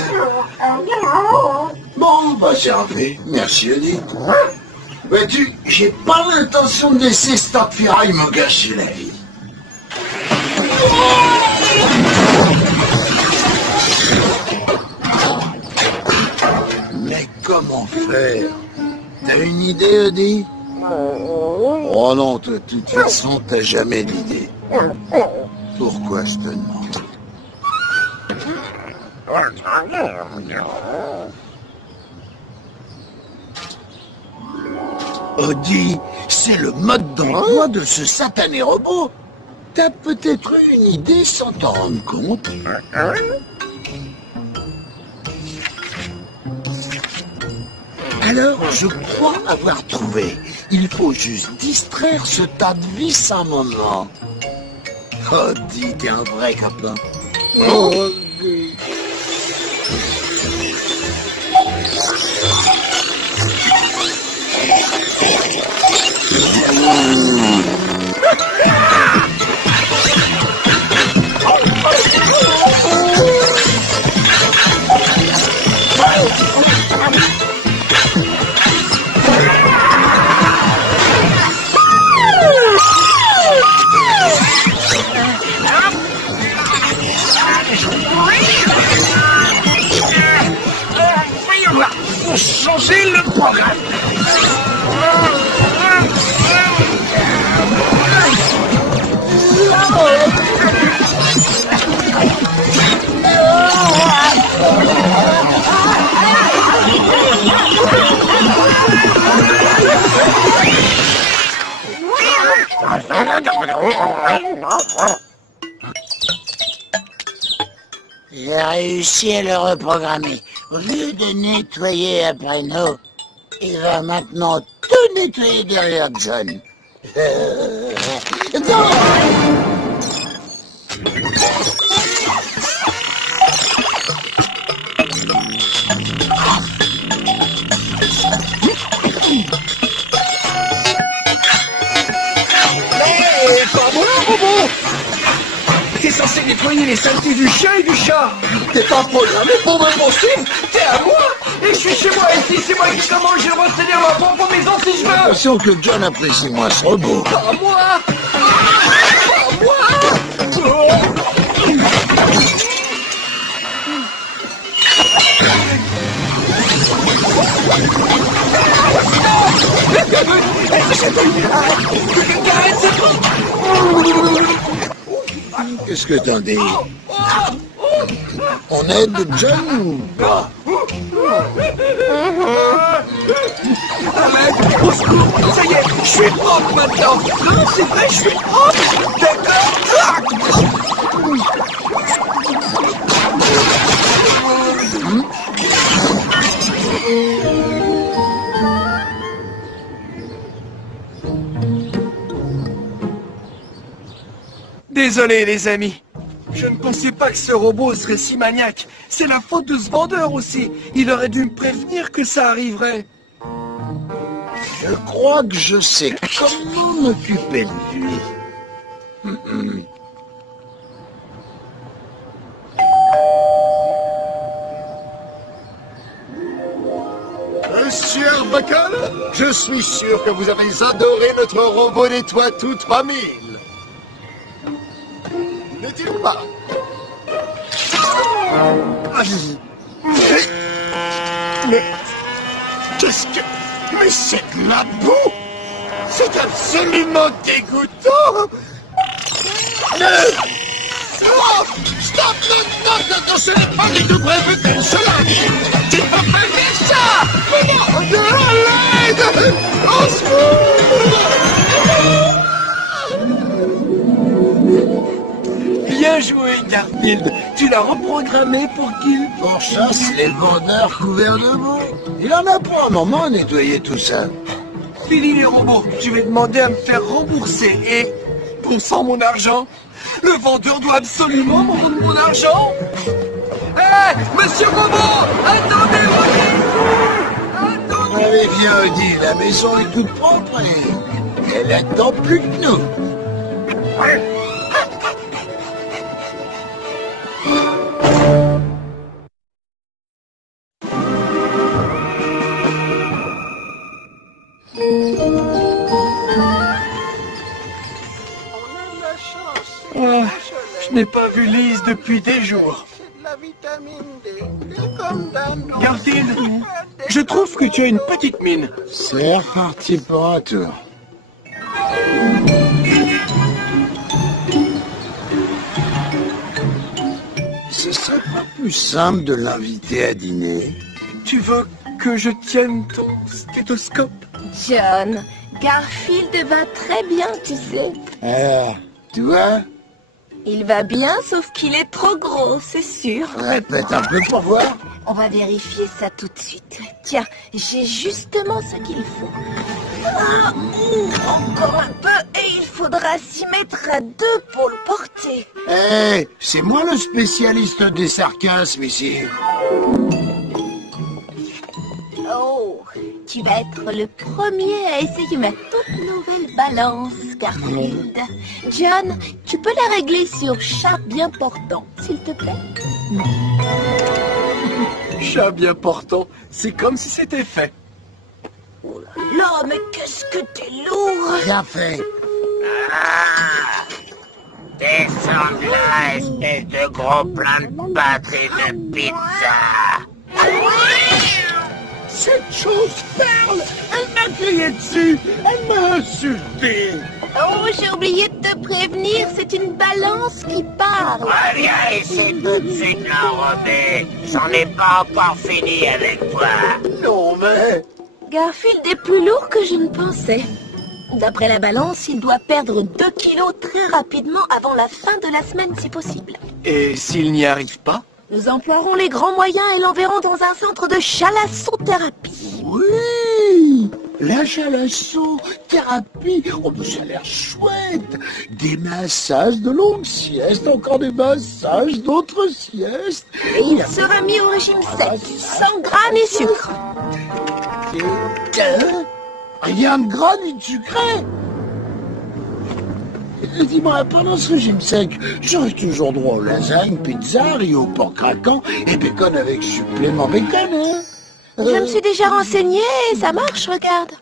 Bon, bah c'est fait. Merci, Edith. Vois-tu, j'ai pas l'intention de laisser Stop Ferraille me gâcher la vie. Mais comment faire? T'as une idée, Edith? Oh non, de toute façon, t'as jamais d'idée. Pourquoi je te demande? Odie, c'est le mode d'emploi de ce satané robot. T'as peut-être eu une idée sans t'en rendre compte. Alors, je crois avoir trouvé. Il faut juste distraire ce tas de vis un moment. Odie, t'es un vrai copain. Odie. Pour changer le programme. J'ai réussi à le reprogrammer. Au lieu de nettoyer après nous, il va maintenant tout nettoyer derrière John. Non! Hé, pas moi, robot! T'es censé nettoyer les saletés du chien et du chat. T'es pas programmé pour me poursuivre. T'es à moi. Et je suis chez moi ici, c'est moi qui commande, je vais retenir ma propre maison si je veux. J'ai l'impression que John apprécie moins ce robot. Pas moi. Pas moi. Qu'est-ce que t'en dis? On aide John ou pas? Ça y est, je suis propre maintenant. Non, c'est vrai, je suis propre. Désolé les amis, je ne pensais pas que ce robot serait si maniaque. C'est la faute de ce vendeur aussi. Il aurait dû me prévenir que ça arriverait. Je crois que je sais comment m'occuper de lui. Monsieur Arbuckle, je suis sûr que vous avez adoré notre robot nettoie tout 3000. N'est-il pas? Mais qu'est-ce que... Mais c'est de la boue! C'est absolument dégoûtant! Oh, stop! Non, ce n'est pas du tout prévu comme cela! Tu peux pas faire ça! Comment? De l'aide! Au secours! Bien joué, Garfield. Tu l'as reprogrammé pour qu'il... Pourchasse les vendeurs couverts de boue. Il en a pour un moment à nettoyer tout ça. Fini les robots. Je vais demander à me faire rembourser. Et... Bon sang, mon argent. Le vendeur doit absolument me rendre mon argent. Hé, monsieur robot! Attendez, Woody! Allez, viens, Woody. La maison est toute propre et... elle attend plus que nous. Je n'ai pas vu Lise depuis des jours. Garfield, je trouve que tu as une petite mine. C'est reparti pour un tour. Ce serait pas plus simple de l'inviter à dîner. Tu veux que je tienne ton stéthoscope? John, Garfield va très bien, tu sais. Alors, tu vois? Il va bien, sauf qu'il est trop gros, c'est sûr. Répète un peu pour voir. On va vérifier ça tout de suite. Tiens, j'ai justement ce qu'il faut. Ah, encore un peu, et il faudra s'y mettre à deux pour le porter. Hé, c'est moi le spécialiste des sarcasmes ici. Oh, tu vas être le premier à essayer ma toute nouvelle balance, Garfield. John, tu peux la régler sur chat bien portant, s'il te plaît? Chat bien portant, c'est comme si c'était fait. Oh là là, mais qu'est-ce que t'es lourd! Bien fait. Descends de là, espèce de gros plein de pâtes et de pizza. Cette chose perle! Elle m'a crié dessus! Elle m'a insulté! Oh, j'ai oublié de te prévenir, c'est une balance qui parle. Viens ici tout de suite l'enrober. J'en ai pas encore fini avec toi. Non, mais... Garfield est plus lourd que je ne pensais. D'après la balance, il doit perdre 2 kilos très rapidement avant la fin de la semaine si possible. Et s'il n'y arrive pas? Nous emploierons les grands moyens et l'enverrons dans un centre de chalassothérapie. Oui, la chalassothérapie. Oh, ça a l'air chouette. Des massages de longues siestes, encore des massages d'autres siestes. Et il sera mis au régime sec, sans gras ni sucre. Rien de gras ni de sucré. Dis-moi, pendant ce régime sec, j'aurai toujours droit aux lasagnes, pizza, riz au porc craquant et bacon avec supplément bacon, hein? Je me suis déjà renseignée et ça marche, regarde.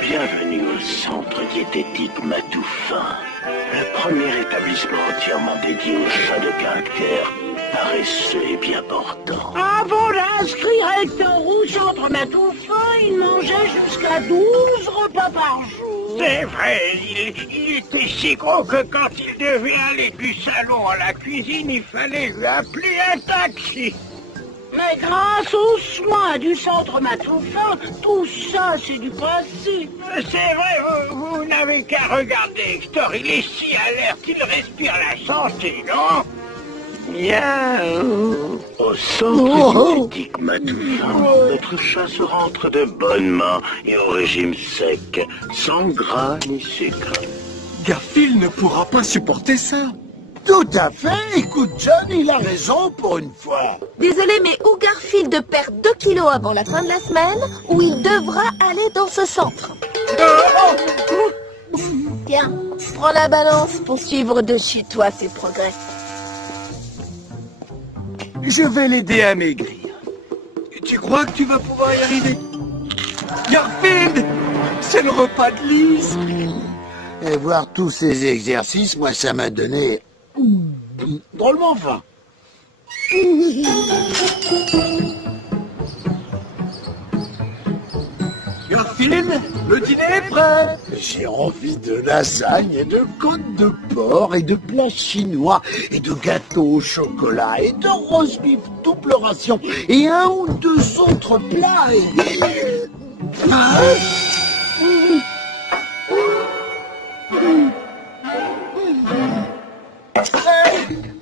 Bienvenue au centre diététique Matoufin, le premier établissement entièrement dédié aux chats de caractère, paresseux et bien portants. Avant d'inscrire Hector Rouge entre Matoufin, il mangeait jusqu'à 12 repas par jour. C'est vrai, il était si gros que quand il devait aller du salon à la cuisine, il fallait lui appeler un taxi. Mais grâce aux soins du centre Matoufin, tout ça, c'est du passé. C'est vrai, vous n'avez qu'à regarder Hector, il est si alerte, il respire la santé, non? Bien. Au centre hypnotique Matoufin, notre chat se rentre de bonnes mains et au régime sec, sans gras ni sucre. Garfield ne pourra pas supporter ça. Tout à fait. Écoute, John, il a raison pour une fois. Désolé, mais ou Garfield perd 2 kilos avant la fin de la semaine, ou il devra aller dans ce centre. Tiens, prends la balance pour suivre de chez toi ses progrès. Je vais l'aider à maigrir. Tu crois que tu vas pouvoir y arriver? Garfield, c'est le repas de Lise. Et voir tous ces exercices, moi, ça m'a donné drôlement faim. Garfield, le dîner est prêt. J'ai envie de lasagne et de côtes de porc et de plats chinois et de gâteaux au chocolat et de roast beef double ration et un ou deux autres plats et...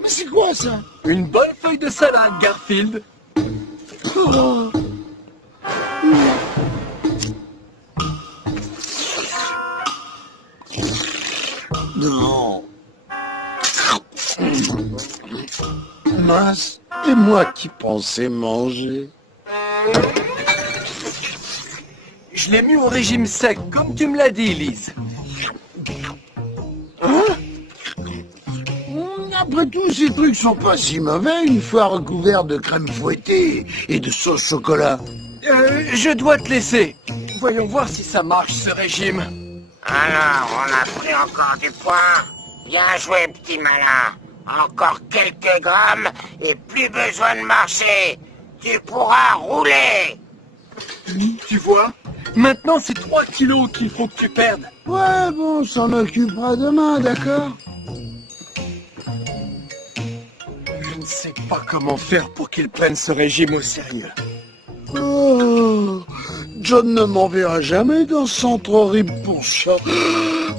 Mais c'est quoi ça? Une bonne feuille de salade, Garfield. Oh. Non. Mince, et moi qui pensais manger. Je l'ai mis au régime sec, comme tu me l'as dit, Lise. Après tout, ces trucs sont pas si mauvais une fois recouverts de crème fouettée et de sauce chocolat. Je dois te laisser. Voyons voir si ça marche, ce régime. Alors, on a pris encore du poids. Bien joué, petit malin. Encore quelques grammes et plus besoin de marcher. Tu pourras rouler. Tu vois? Maintenant, c'est 3 kilos qu'il faut que tu perdes. Ouais, bon, on s'en occupera demain, d'accord? Je ne sais pas comment faire pour qu'il prenne ce régime au sérieux. Oh, John ne m'enverra jamais dans ce centre horrible pour chat.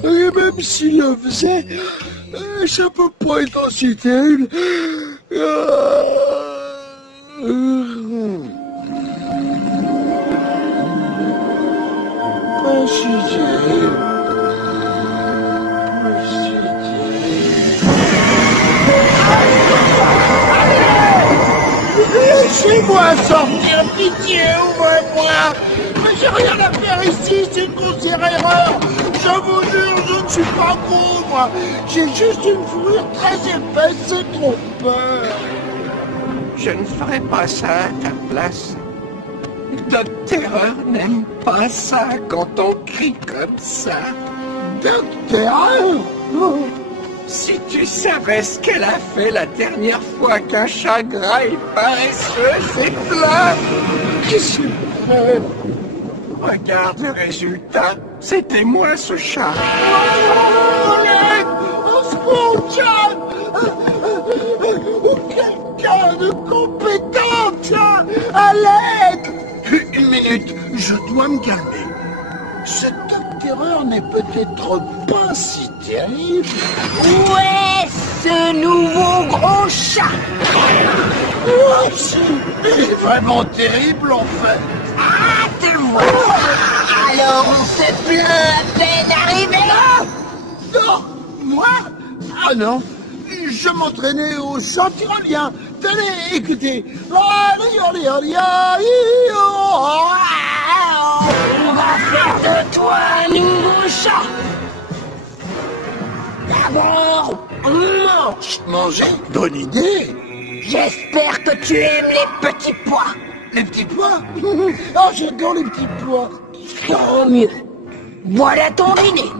Et même s'il le faisait, ça peut pas être aussi terrible. Pas si terrible. Pas si terrible. Laissez-moi sortir, pitié, ouvrez-moi. Mais j'ai rien à faire ici, c'est une grossière erreur. Je vous jure, je ne suis pas gros, moi. J'ai juste une fourrure très épaisse, c'est trop peur. Je ne ferai pas ça à ta place. Doc Terreur n'aime pas ça quand on crie comme ça. Doc Terreur? Si tu savais ce qu'elle a fait la dernière fois qu'un chat gras et paresseux s'effleure. Qu'est-ce qu'il fait? Regarde le résultat. C'était moi, ce chat. Au secours, John! Ou quelqu'un de compétent! À l'aide! Une minute, je dois me calmer. Cette terreur n'est peut-être pas si terrible. Où est ce nouveau gros chat? Il est vraiment terrible, en fait. Ah, te voilà! Alors on se plaint à peine arrivé là? Non, moi? Ah non, je m'entraînais au chant tyrolien. Tenez, écoutez. On va faire de toi un nouveau chat. D'abord, on mange. Manger? Bonne idée. J'espère que tu aimes les petits pois. Les petits pois? Oh, j'adore les petits pois. Tant mieux. Voilà ton dîner.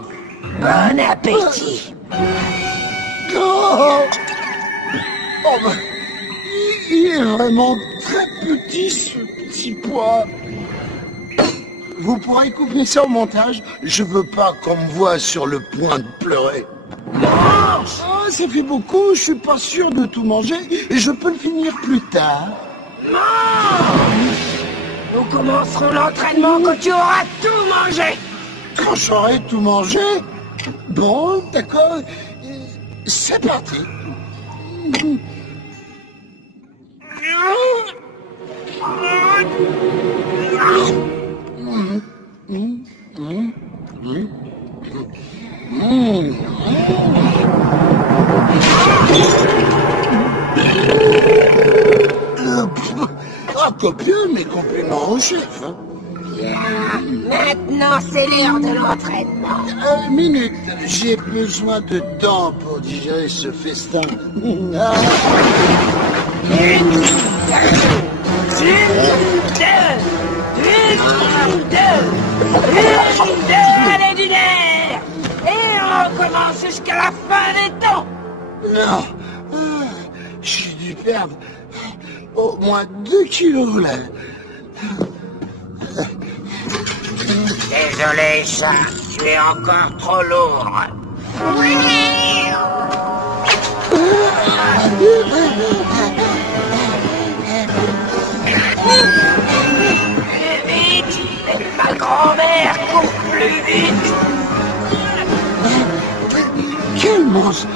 Bon appétit. Oh, oh ben, il est vraiment très petit, ce petit pois. Vous pourrez couper ça au montage. Je veux pas qu'on me voie sur le point de pleurer. Oh, ça fait beaucoup, je suis pas sûr de tout manger et je peux le finir plus tard. Mange! Nous commencerons l'entraînement quand tu auras tout mangé. Quand j'aurai tout mangé? Bon, d'accord. C'est parti. Copieux, mes compliments au chef. Hein. Maintenant, c'est l'heure de l'entraînement. Minute, j'ai besoin de temps pour digérer ce festin. Allez, dîner! Et on commence jusqu'à la fin des temps. Non, j'ai dû perdre au moins 2 kilos là. Désolé, chat, tu es encore trop lourd. Plus vite! Ma grand-mère court plus vite! Quel monstre!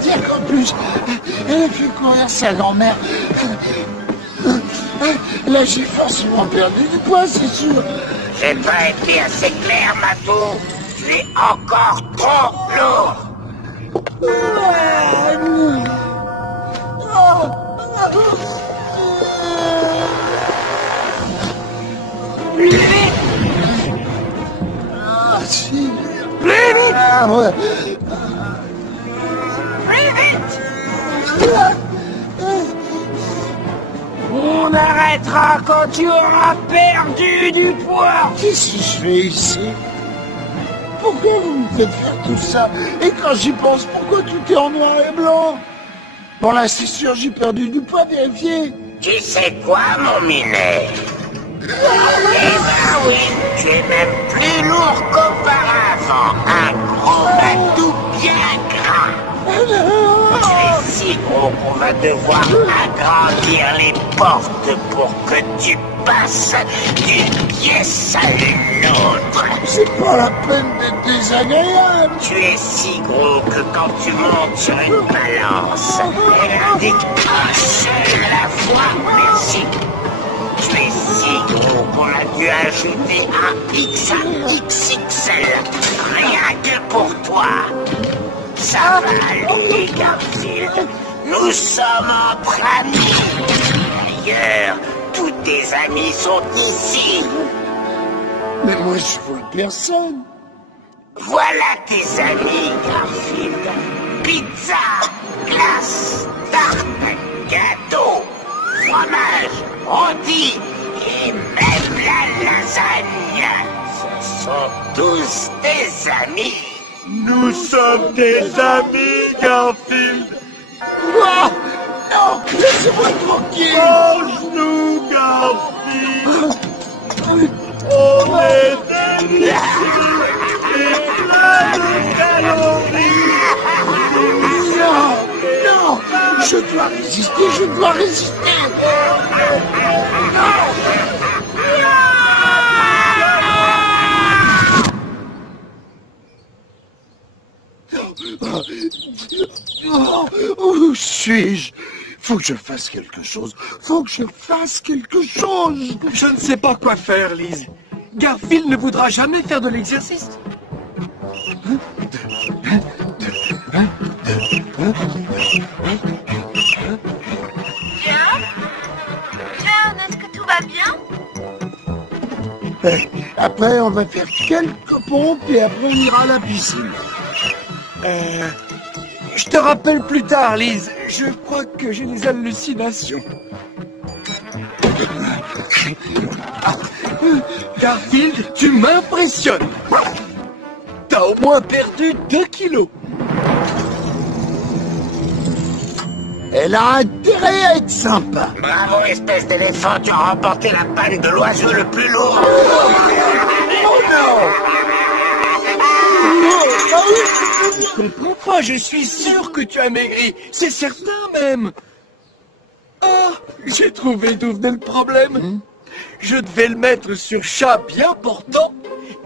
Tiens qu'en plus, elle a fait courir sa grand-mère. Là, j'ai forcément perdu du poids, c'est sûr. J'ai pas été assez clair, Matou. Tu es encore trop lourd. Plus vite! Si. Plus vite! Ouais. Plus vite! On arrêtera quand tu auras perdu du poids. Qu'est-ce que je fais ici? Pourquoi vous me faites faire tout ça? Et quand j'y pense, pourquoi tout est en noir et blanc? Bon là, c'est sûr, j'ai perdu du poids, vérifiez. Tu sais quoi, mon minet? Eh ben oui, tu es même plus lourd qu'auparavant. Un gros Matou bien gras. Tu es si gros qu'on va devoir agrandir les portes pour que tu passes d'une pièce à une autre. C'est pas la peine d'être désagréable. Tu es si gros que quand tu montes sur une balance, elle indique un seul à la fois. Merci. Tu es si gros qu'on a dû ajouter un X à XXL, rien que pour toi. Ça va aller, Garfield. Nous sommes entre amis. D'ailleurs, tous tes amis sont ici. Mais moi, je vois personne. Voilà tes amis, Garfield. Pizza, glace, tarte, gâteau, fromage, rôti et même la lasagne. Ce sont tous tes amis. Nous sommes des amis, Garfield. Oh, non, laissez-moi tranquille. Mange-nous, Garfield. On est délicieux et plein de calories. Non, non, je dois résister, je dois résister. Où suis-je? Faut que je fasse quelque chose. Faut que je fasse quelque chose. Je ne sais pas quoi faire, Lise. Garfield ne voudra jamais faire de l'exercice. John, est-ce que tout va bien? Après, on va faire quelques pompes et après, on ira à la piscine. Je te rappelle plus tard, Lise. Je crois que j'ai des hallucinations. Garfield, tu m'impressionnes. T'as au moins perdu 2 kilos. Elle a intérêt à être sympa. Bravo, espèce d'éléphant, tu as remporté la palme de l'oiseau le plus lourd. Oh non! Je comprends pas, je suis sûr que tu as maigri. C'est certain même. Ah, J'ai trouvé d'où venait le problème. Je devais le mettre sur chat bien portant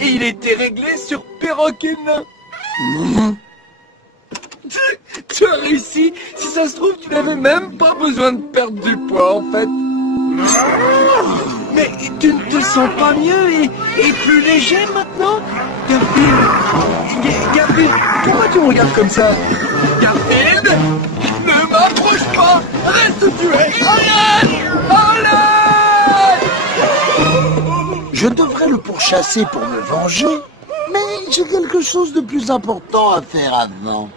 et il était réglé sur perroquet nain. Tu as réussi. Si ça se trouve, tu n'avais même pas besoin de perdre du poids, en fait. Mais tu ne te sens pas mieux et plus léger maintenant? Garfield, pourquoi tu me regardes comme ça? Garfield, ne m'approche pas. Reste où tu es. Je devrais le pourchasser pour me venger, mais j'ai quelque chose de plus important à faire avant.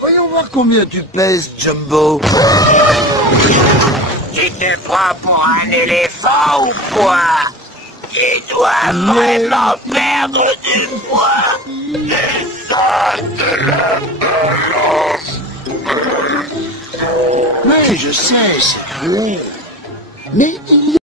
Voyons voir combien tu pèses, Jumbo. Tu te prends pour un éléphant ou quoi? Tu dois vraiment perdre du poids. Et ça, de la balance. Mais je sais, c'est cruel. Mais il y a